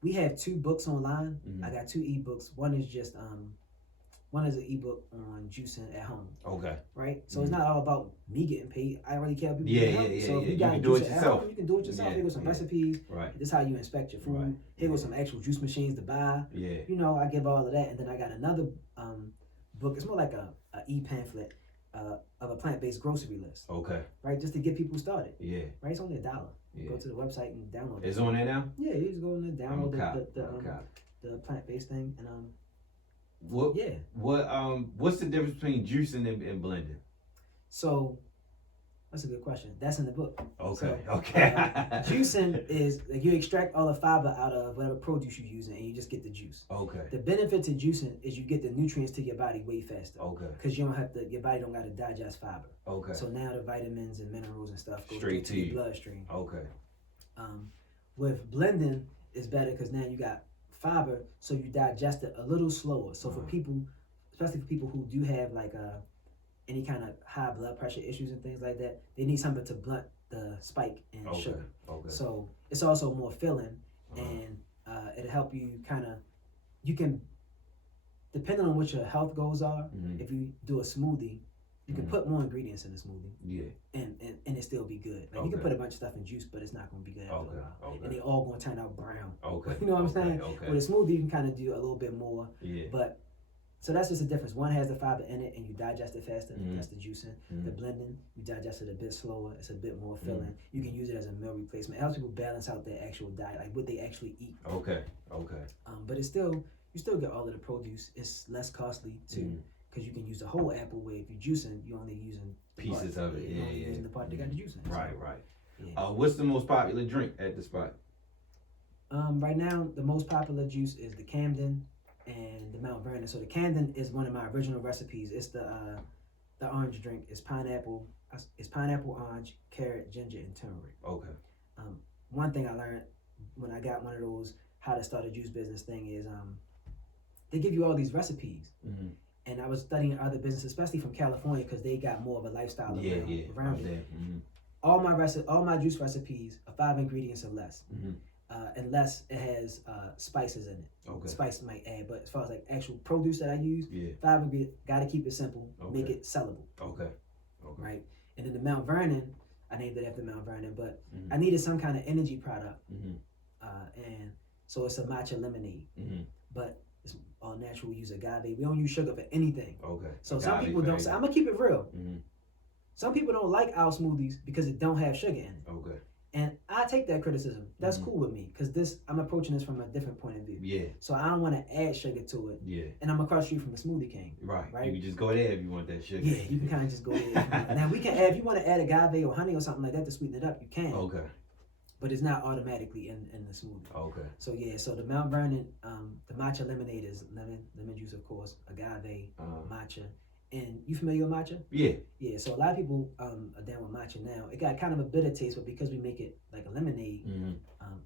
we have 2 books online. I got 2 ebooks. One is just one is an ebook on juicing at home. Right? So it's not all about me getting paid. I really care about people getting help. So if you got to do it yourself, you can do it yourself. Here go some recipes. This is how you inspect your food. Here go some actual juice machines to buy. I give all of that. And then I got another book. It's more like a e-pamphlet of a plant-based grocery list. Right? Just to get people started. Right? It's only $1. Go to the website and download it. It's on there now? Yeah, you just go in there, download the plant-based thing, and what's the difference between juicing and blending? So that's a good question. That's in the book. Juicing is like you extract all the fiber out of whatever produce you're using and you just get the juice. The benefit to juicing is you get the nutrients to your body way faster. Because you don't have to, your body don't got to digest fiber. So now the vitamins and minerals and stuff go straight to your bloodstream. With blending, it's better because now you got fiber, so you digest it a little slower. So for people, especially for people who do have like any kind of high blood pressure issues and things like that, they need something to blunt the spike in sugar. So it's also more filling, and it'll help you you can, depending on what your health goals are, if you do a smoothie, you can put more ingredients in the smoothie, and it still be good. Like you can put a bunch of stuff in juice, but it's not going to be good after a while. And they all going to turn out brown. You know what I'm saying? With a smoothie, you can kind of do a little bit more. But so that's just the difference. One has the fiber in it, and you digest it faster. That's the juicing. The blending, you digest it a bit slower. It's a bit more filling. You can use it as a meal replacement. It helps people balance out their actual diet, like what they actually eat. But it's still, you still get all of the produce. It's less costly too. Because you can use the whole apple, where if you're juicing, you're only using pieces of it. Using the part that got the juice in. Right. What's the most popular drink at the spot? Right now, the most popular juice is the Camden and the Mount Vernon. So the Camden is one of my original recipes. It's the orange drink. It's pineapple, orange, carrot, ginger, and turmeric. One thing I learned when I got one of those how to start a juice business thing is they give you all these recipes. And I was studying other businesses, especially from California, because they got more of a lifestyle around it. All my juice recipes are 5 ingredients or less, unless it has spices in it. Spice might add, but as far as like actual produce that I use, 5 ingredients. Got to keep it simple, make it sellable. Right. And then the Mount Vernon, I named it after Mount Vernon, but I needed some kind of energy product, and so it's a matcha lemonade, but it's all natural. We use agave. We don't use sugar for anything. So agave, some people don't. So I'm gonna keep it real. Some people don't like our smoothies because it don't have sugar in it. And I take that criticism. That's cool with me because I'm approaching this from a different point of view. So I don't want to add sugar to it. And I'm across the street from a smoothie king. Right. You can just go there if you want that sugar. Yeah, you can kind of just go there. Now we can add, if you want to add agave or honey or something like that to sweeten it up, you can. but it's not automatically in the smoothie. Okay. So yeah, so the Mount Vernon, the Matcha Lemonade is lemon juice, of course, agave, matcha. And you familiar with matcha? Yeah. Yeah, so a lot of people are down with matcha now. It got kind of a bitter taste, but because we make it like a lemonade,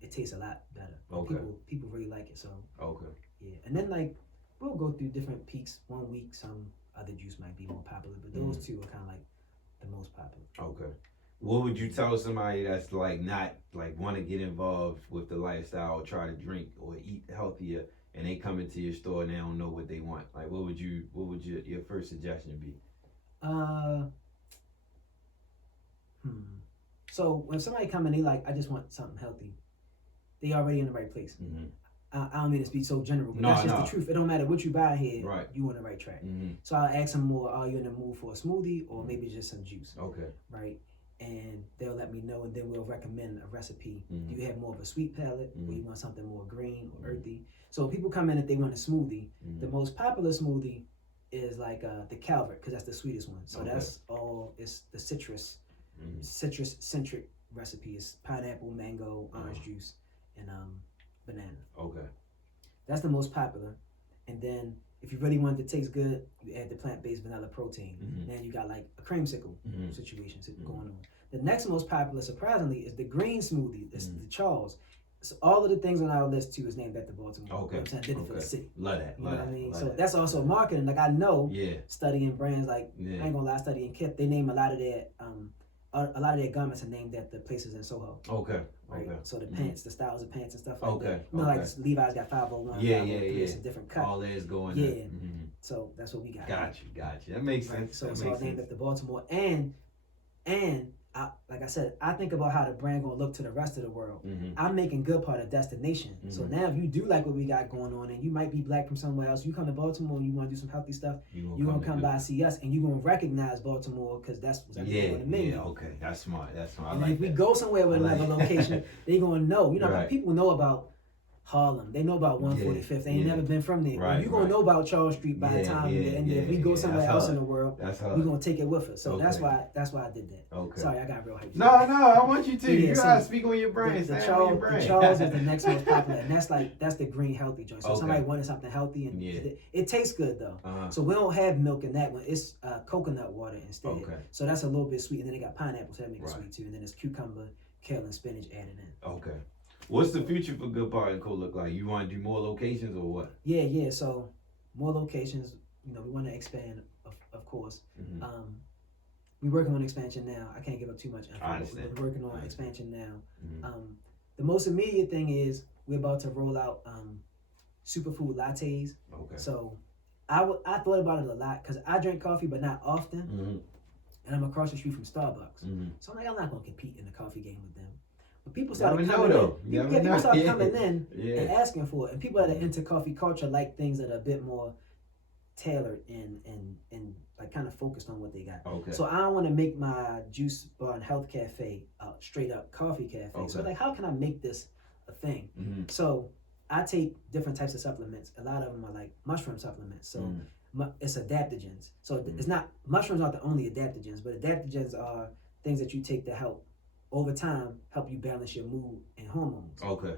it tastes a lot better. Okay. People really like it, so. Okay. Yeah, and then like, we'll go through different peaks. 1 week, some other juice might be more popular, but those two are kind of like the most popular. Okay. What would you tell somebody that's like not like want to get involved with the lifestyle or try to drink or eat healthier and they come into your store and they don't know what they want? Like what would your first suggestion be? So when somebody come in, they like, I just want something healthy, they already in the right place. I don't mean to be so general, but that's just the truth. It don't matter what you buy here, right. You on the right track. So I'll ask them more, are you in the mood for a smoothie or maybe just some juice? Okay. Right? And they'll let me know, and then we'll recommend a recipe. Do you have more of a sweet palate, or you want something more green or earthy? So when people come in, if they want a smoothie, the most popular smoothie is like the Calvert, because that's the sweetest one. So that's all, it's the citrus-centric recipe. It's pineapple, mango, orange juice, and banana. Okay. That's the most popular. And then if you really want it to taste good, you add the plant-based vanilla protein. Now you got like a creamsicle situation going on. The next most popular, surprisingly, is the green smoothie. It's the Charles. So all of the things on our list too is named after Baltimore. Okay. You know what I'm saying? Did it for the city. Love that. You know what I mean? So that's also marketing. Like I know, studying brands like I ain't gonna lie, studying Kip, they name a lot of their garments are named after places in Soho. Okay. Right? Okay. So the pants, the styles of pants and stuff like that. You know, like Levi's got 501. It's a different cut. All that is going. Yeah. So that's what we got. Got you. That makes sense. So it's all named after Baltimore, and like I said, I think about how the brand gonna look to the rest of the world. I'm making good part of destination. So now if you do like what we got going on, and you might be black from somewhere else, you come to Baltimore and you want to do some healthy stuff, you're gonna come by and see us, and you're gonna recognize Baltimore because that's what's on the menu. Yeah, okay, that's smart. And like if we go somewhere with another location, they gonna know. You know, people know about Harlem. They know about 145th. They ain't never been from there. You're going to know about Charles Street by the time if we go somewhere else in the world, we're going to take it with us. So that's why I did that. Okay. Sorry, I got real hyped. No, I want you to. You got to speak on your brain. The Charles is the next most popular, and that's the green healthy joint. So somebody wanted something healthy, and it tastes good though. So we don't have milk in that one. It's coconut water instead. Okay. So that's a little bit sweet, and then they got pineapple, so that makes it sweet too. And then it's cucumber, kale, and spinach added in. Okay. What's the future for Good Bar & Co look like? You want to do more locations or what? Yeah. So more locations. You know, we want to expand, of course. We're working on expansion now. I can't give up too much info. I understand. We're working on expansion now. The most immediate thing is we're about to roll out superfood lattes. Okay. So I thought about it a lot because I drink coffee, but not often. And I'm across the street from Starbucks. So I'm like, I'm not going to compete in the coffee game with them. But people started coming in. People started coming in and asking for it. And people that are into coffee culture like things that are a bit more tailored and like kind of focused on what they got. Okay. So I don't want to make my juice bar and health cafe straight up coffee cafe. Okay. So like, how can I make this a thing? So I take different types of supplements. A lot of them are like mushroom supplements. So it's adaptogens. So it's not, mushrooms aren't the only adaptogens, but adaptogens are things that you take to help over time help you balance your mood and hormones. Okay.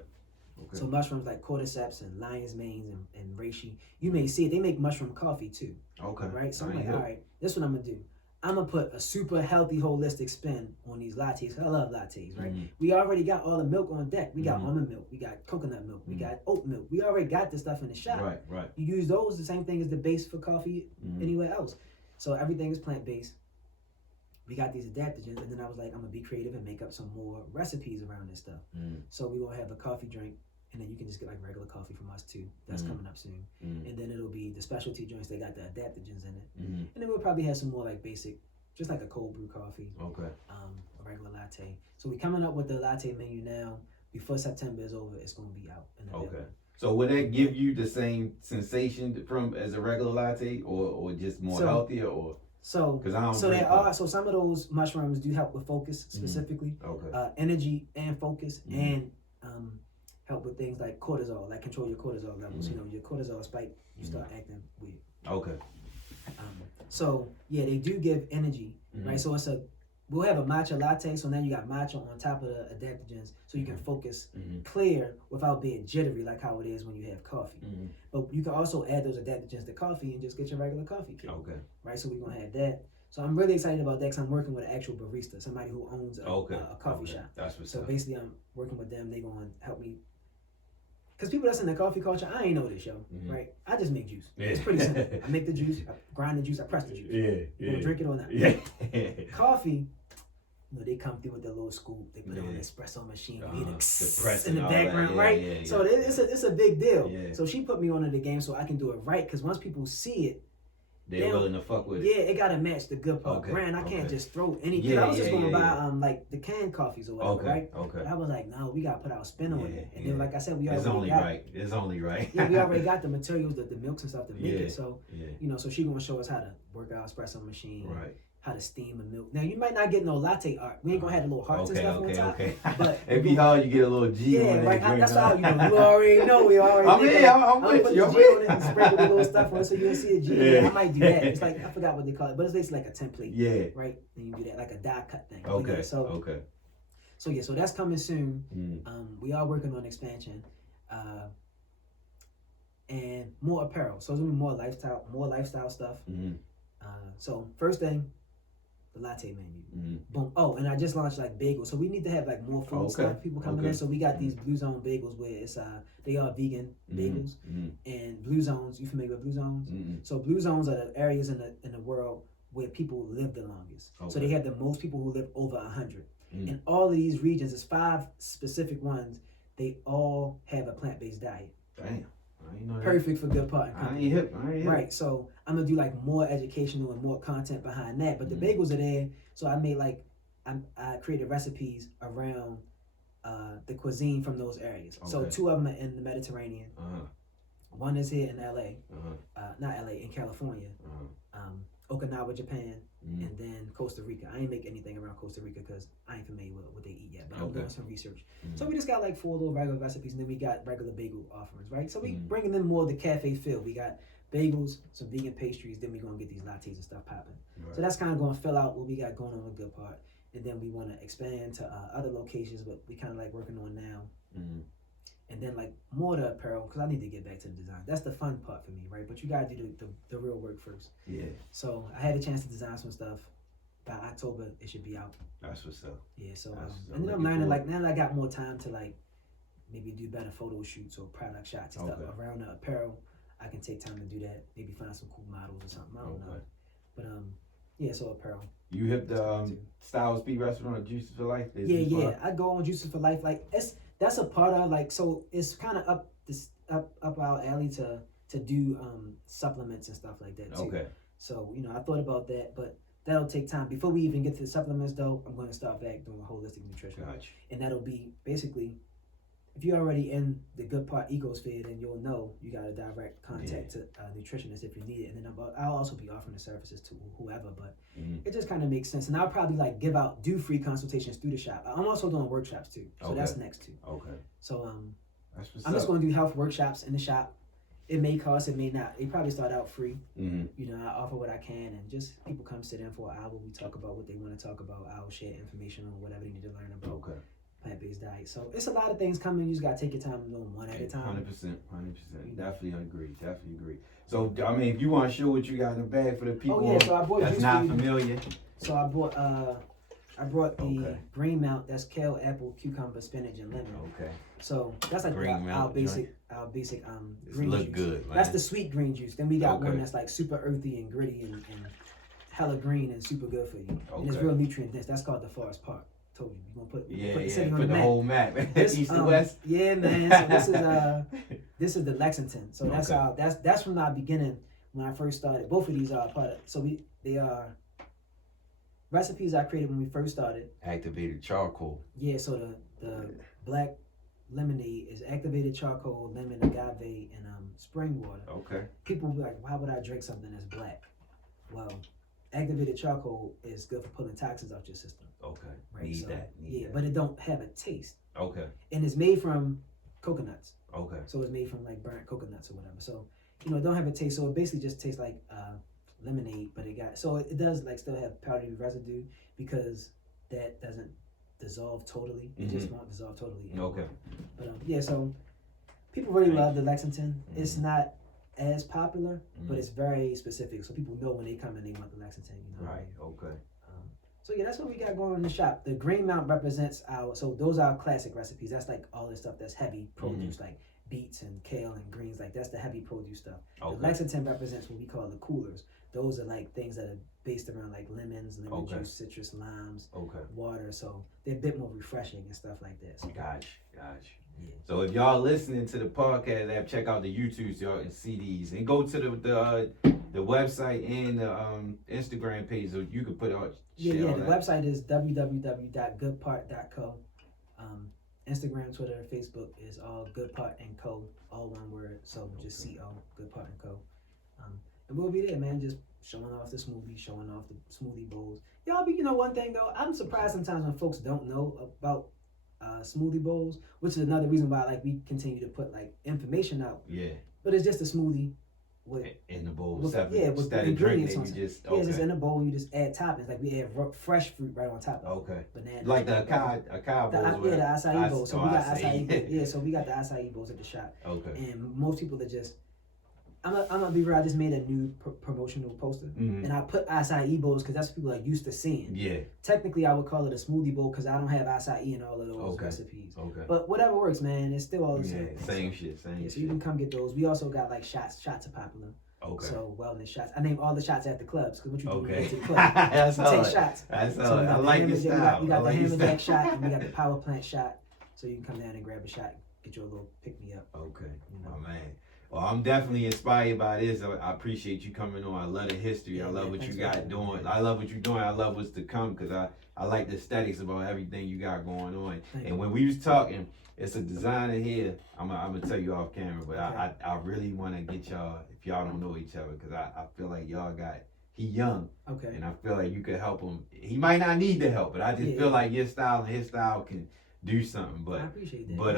So mushrooms like cordyceps and lion's manes and reishi, you may see it. They make mushroom coffee too. Okay. Right? So I'm like, all right, this is what I'm gonna do. I'm gonna put a super healthy, holistic spin on these lattes. I love lattes, right? We already got all the milk on deck. We got almond milk, we got coconut milk, we got oat milk. We already got this stuff in the shop. Right. You use those, the same thing as the base for coffee anywhere else. So everything is plant-based. We got these adaptogens, and then I was like, I'm gonna be creative and make up some more recipes around this stuff. So we gonna have a coffee drink, and then you can just get like regular coffee from us too. That's coming up soon. And then it'll be the specialty drinks. They got the adaptogens in it, and then we'll probably have some more like basic, just like a cold brew coffee. Okay. A regular latte. So we coming up with the latte menu now. Before September is over, it's gonna be out. Okay. So would that give you the same sensation from as a regular latte, or just more healthier, or? So some of those mushrooms do help with focus specifically, energy and focus, and help with things like cortisol, like control your cortisol levels. You know, your cortisol spike, you start acting weird. Okay. So yeah, they do give energy, right? So it's we'll have a matcha latte, so now you got matcha on top of the adaptogens, so you can focus clear without being jittery like how it is when you have coffee. But you can also add those adaptogens to coffee and just get your regular coffee kit. Okay. Right, so we're gonna have that. So I'm really excited about that because I'm working with an actual barista, somebody who owns a coffee shop. That's what's up. Basically, I'm working with them. They're gonna help me. Because people that's in the coffee culture, I ain't know this, yo. Right? I just make juice. Yeah. It's pretty simple. I make the juice, I grind the juice, I press the juice. You gonna drink it or not? Yeah. Coffee, they come through with their little scoop. They put it on the espresso machine. You hear the press in the background, right? Yeah. So it's a big deal. Yeah. So she put me on the game so I can do it right. Because once people see it, they're willing to fuck with it. Yeah, it gotta match the good part. Brand, I can't just throw anything. I was just gonna buy like the canned coffees or whatever, right? But I was like, no, we gotta put our spin on it. And then, like I said, It's only right. Yeah, we already got the materials, the milks and stuff to make it. So so she gonna show us how to work our espresso machine. Right. How to steam a milk. Now you might not get no latte art. We ain't gonna have the little hearts and stuff on top. But it'd be hard. You get a little G on it. Right. That's how you already know. We already. I'm with you. I'm G on it and sprinkle the little stuff on it so you don't see a G. Yeah, I might do that. It's like I forgot what they call it, but it's basically like a template. Yeah. Right. And you do that like a die cut thing. Okay. So that's coming soon. We are working on expansion, and more apparel. So it's gonna be more lifestyle stuff. So first thing. The latte menu. Boom. Oh, and I just launched like bagels. So we need to have like more food stuff. People coming in. So we got these Blue Zone bagels where it's they are vegan bagels. And Blue Zones, you familiar with Blue Zones? So Blue Zones are the areas in the world where people live the longest. So they have the most people who live over 100. And all of these regions, there's 5 specific ones, they all have a plant-based diet. Damn. Perfect for good part. I ain't hip. Right, so I'm gonna do like more educational and more content behind that. But the bagels are there, so I made I created recipes around the cuisine from those areas. So 2 of them are in the Mediterranean. One is here in LA, not LA, in California, Okinawa, Japan, and then Costa Rica. I ain't make anything around Costa Rica because I ain't familiar with what they eat yet, but I'm doing some research. So we just got like 4 little regular recipes, and then we got regular bagel offerings, right? So we bringing in more of the cafe feel. We got bagels, some vegan pastries, then we're going to get these lattes and stuff popping. Right. So that's kind of going to fill out what we got going on with Good Part. And then we want to expand to other locations, but we kind of like working on now. And then like more to apparel, because I need to get back to the design. That's the fun part for me, right? But you got to do the real work first. Yeah. So I had a chance to design some stuff. By October, it should be out. That's what's up. Yeah, so and then I'm learning, like, now that I got more time to like maybe do better photo shoots or product shots and stuff around the apparel, I can take time to do that. Maybe find some cool models or something. I don't know. But yeah, so apparel. You hit the Styles P restaurant, Juices for Life? Yeah. I go on Juices for Life. Like that's a part of like, so it's kind of up our alley to do supplements and stuff like that too. Okay. So I thought about that, but that'll take time. Before we even get to the supplements though, I'm going to start back doing holistic nutrition. Gotcha. And that'll be basically, if you're already in the Good Part ecosphere, then you'll know you got a direct contact to a nutritionist if you need it. And then I'll also be offering the services to whoever, but it just kind of makes sense. And I'll probably like do free consultations through the shop. I'm also doing workshops too. So that's next too. Okay. So I'm just going to do health workshops in the shop. It may cost, it may not. They probably start out free. I offer what I can, and just people come sit in for an hour. We talk about what they want to talk about. I'll share information on whatever they need to learn about. Okay. Plant-based diet. So it's a lot of things coming. You just gotta take your time and do them one at a time. 100%. Definitely agree. So I mean, if you want to show what you got in the bag for the people so I bought that's not familiar. So I brought the green mount. That's kale, apple, cucumber, spinach, and lemon. Okay. So that's like our basic green look juice. Good. Man. That's the sweet green juice. Then we got one that's like super earthy and gritty and hella green and super good for you. And it's real nutrient dense. That's called the Forest Park. Told you, you're gonna put the whole map. East to west. Yeah, man. So this is the Lexington. So that's from the beginning when I first started. Both of these are part of. So they are recipes I created when we first started. Activated charcoal. Yeah. So the black lemonade is activated charcoal, lemon, agave, and spring water. Okay. People will be like, why would I drink something that's black? Well, activated charcoal is good for pulling toxins out your system. Okay. Right. Need that. But it don't have a taste. Okay. And it's made from coconuts. Okay. So it's made from like burnt coconuts or whatever. So it don't have a taste. So it basically just tastes like lemonade, but it does like still have powdery residue because that doesn't dissolve totally. It just won't dissolve totally anymore. Okay. But yeah, so people really love the Lexington. It's not as popular, but it's very specific, so people know when they come in they want the Lexington. You know. Right. Okay. So yeah, that's what we got going on in the shop. The Green Mount represents so those are our classic recipes. That's like all the stuff that's heavy produce, like beets and kale and greens. Like that's the heavy produce stuff. Okay. The Lexington represents what we call the coolers. Those are like things that are based around like lemons, lemon juice, citrus, limes, water. So they're a bit more refreshing and stuff like that. So, Gotcha. Yeah. So if y'all listening to the podcast app, check out the YouTube so y'all can see these, and go to the website and the Instagram page so you can put out. The website is www.goodpart.co. Instagram, Twitter, Facebook is all Goodpart and Co. All one word. So just CO, Goodpart and Co. And we'll be there, man. Just showing off the smoothies, showing off the smoothie bowls. Y'all be, one thing though, I'm surprised sometimes when folks don't know about smoothie bowls, which is another reason why like we continue to put like information out. Yeah. But it's just a smoothie with in the bowl. With ingredients on it. It's just in a bowl and you just add toppings. Like we add fresh fruit right on top of it. Okay. Bananas. Like the acai bowls. The acai bowl. So we got acai bowls. Yeah, so we got the acai bowls at the shop. Okay. And most people are just I'm gonna be real. I just made a new promotional poster, and I put acai bowls because that's what people are used to seeing. Yeah. Technically, I would call it a smoothie bowl because I don't have acai in all of those recipes. Okay. But whatever works, man. It's still all the same. Same shit. So you can come get those. We also got like shots. Shots are popular. Okay. So wellness shots. I named all the shots after clubs because what you do when you get to the club, that's you take shots. That's all. I like your style. We got the Hammerjack shot and we got the Power Plant shot. So you can come down and grab a shot, get your little pick me up. Okay. Oh man. Well, I'm definitely inspired by this. I appreciate you coming on. I love the history. I love what you got doing. I love what you're doing. I love what's to come because I like the aesthetics about everything you got going on. And when we was talking, it's a designer here. I'm gonna tell you off camera, but I really want to get y'all, if y'all don't know each other, because I feel like he young. Okay. And I feel like you could help him. He might not need the help, but I just feel like your style and his style can do something. But I appreciate that. But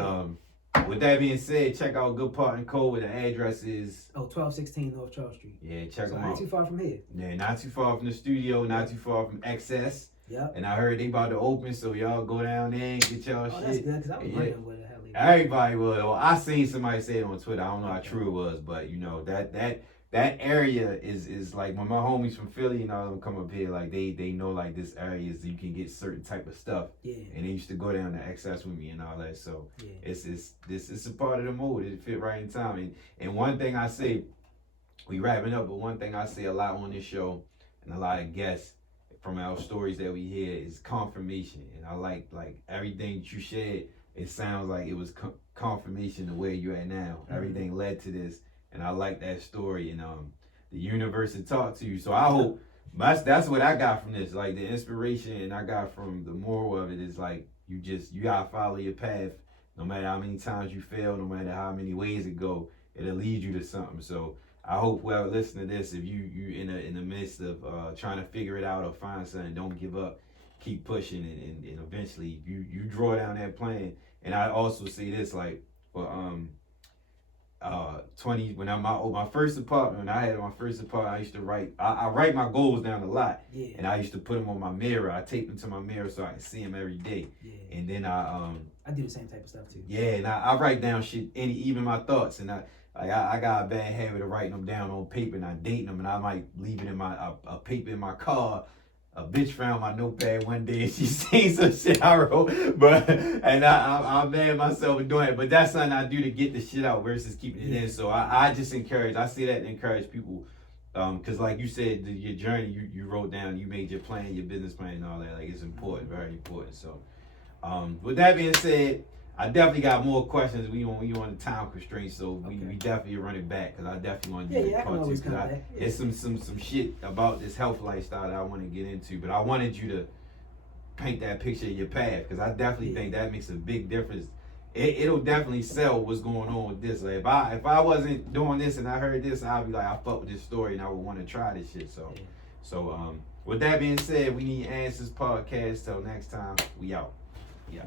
with that being said, check out Good Part and Co. Where the address is 1216 North Charles Street. Yeah, check them out. Not too far from here. Yeah, not too far from the studio, not too far from Excess. Yep. And I heard they about to open, so y'all go down there and get y'all shit. That's good, because I was wondering where the hell they Everybody would. Well, I seen somebody say it on Twitter. I don't know how true it was, but that area is like when my homies from Philly and all them come up here, like they know like this area is you can get certain type of stuff. Yeah. And they used to go down to Excess with me and all that. So it's a part of the mood. It fit right in time. And one thing I say, we wrapping up, but one thing I say a lot on this show and a lot of guests from our stories that we hear is confirmation. And I like everything that you shared. It sounds like it was confirmation of where you're at now. Mm-hmm. Everything led to this. And I like that story, and the universe had talked to you. So I hope that's what I got from this. Like the inspiration, and I got from the moral of it is like you gotta follow your path, no matter how many times you fail, no matter how many ways it go, it'll lead you to something. So I hope whoever listen to this, if you in the midst of trying to figure it out or find something, don't give up, keep pushing, and eventually you draw down that plan. And I also say this like for 20 when my first apartment, when I had my first apartment, I used to write I write my goals down a lot. Yeah. And I used to put them on my mirror. I tape them to my mirror so I can see them every day. Yeah. And then I do the same type of stuff too. Yeah, and I write down shit, even my thoughts, and I got a bad habit of writing them down on paper, and I date them, and I might leave it in a paper in my car. A bitch found my notepad one day and she seen some shit I wrote, and I'm mad at myself for doing it. But that's something I do to get the shit out versus keeping it in. So I just I say that to encourage people, because like you said, your journey, you wrote down, you made your plan, your business plan, and all that. Like it's important, very important. So, with that being said, I definitely got more questions. We on the time constraints, so we definitely run it back because I definitely want to do part two because there's some shit about this health lifestyle that I want to get into. But I wanted you to paint that picture of your path because I definitely think that makes a big difference. It'll definitely sell what's going on with this. Like if I wasn't doing this and I heard this, I'd be like, I fuck with this story and I would want to try this shit. So with that being said, we need answers podcast. Till next time, we out. Yeah.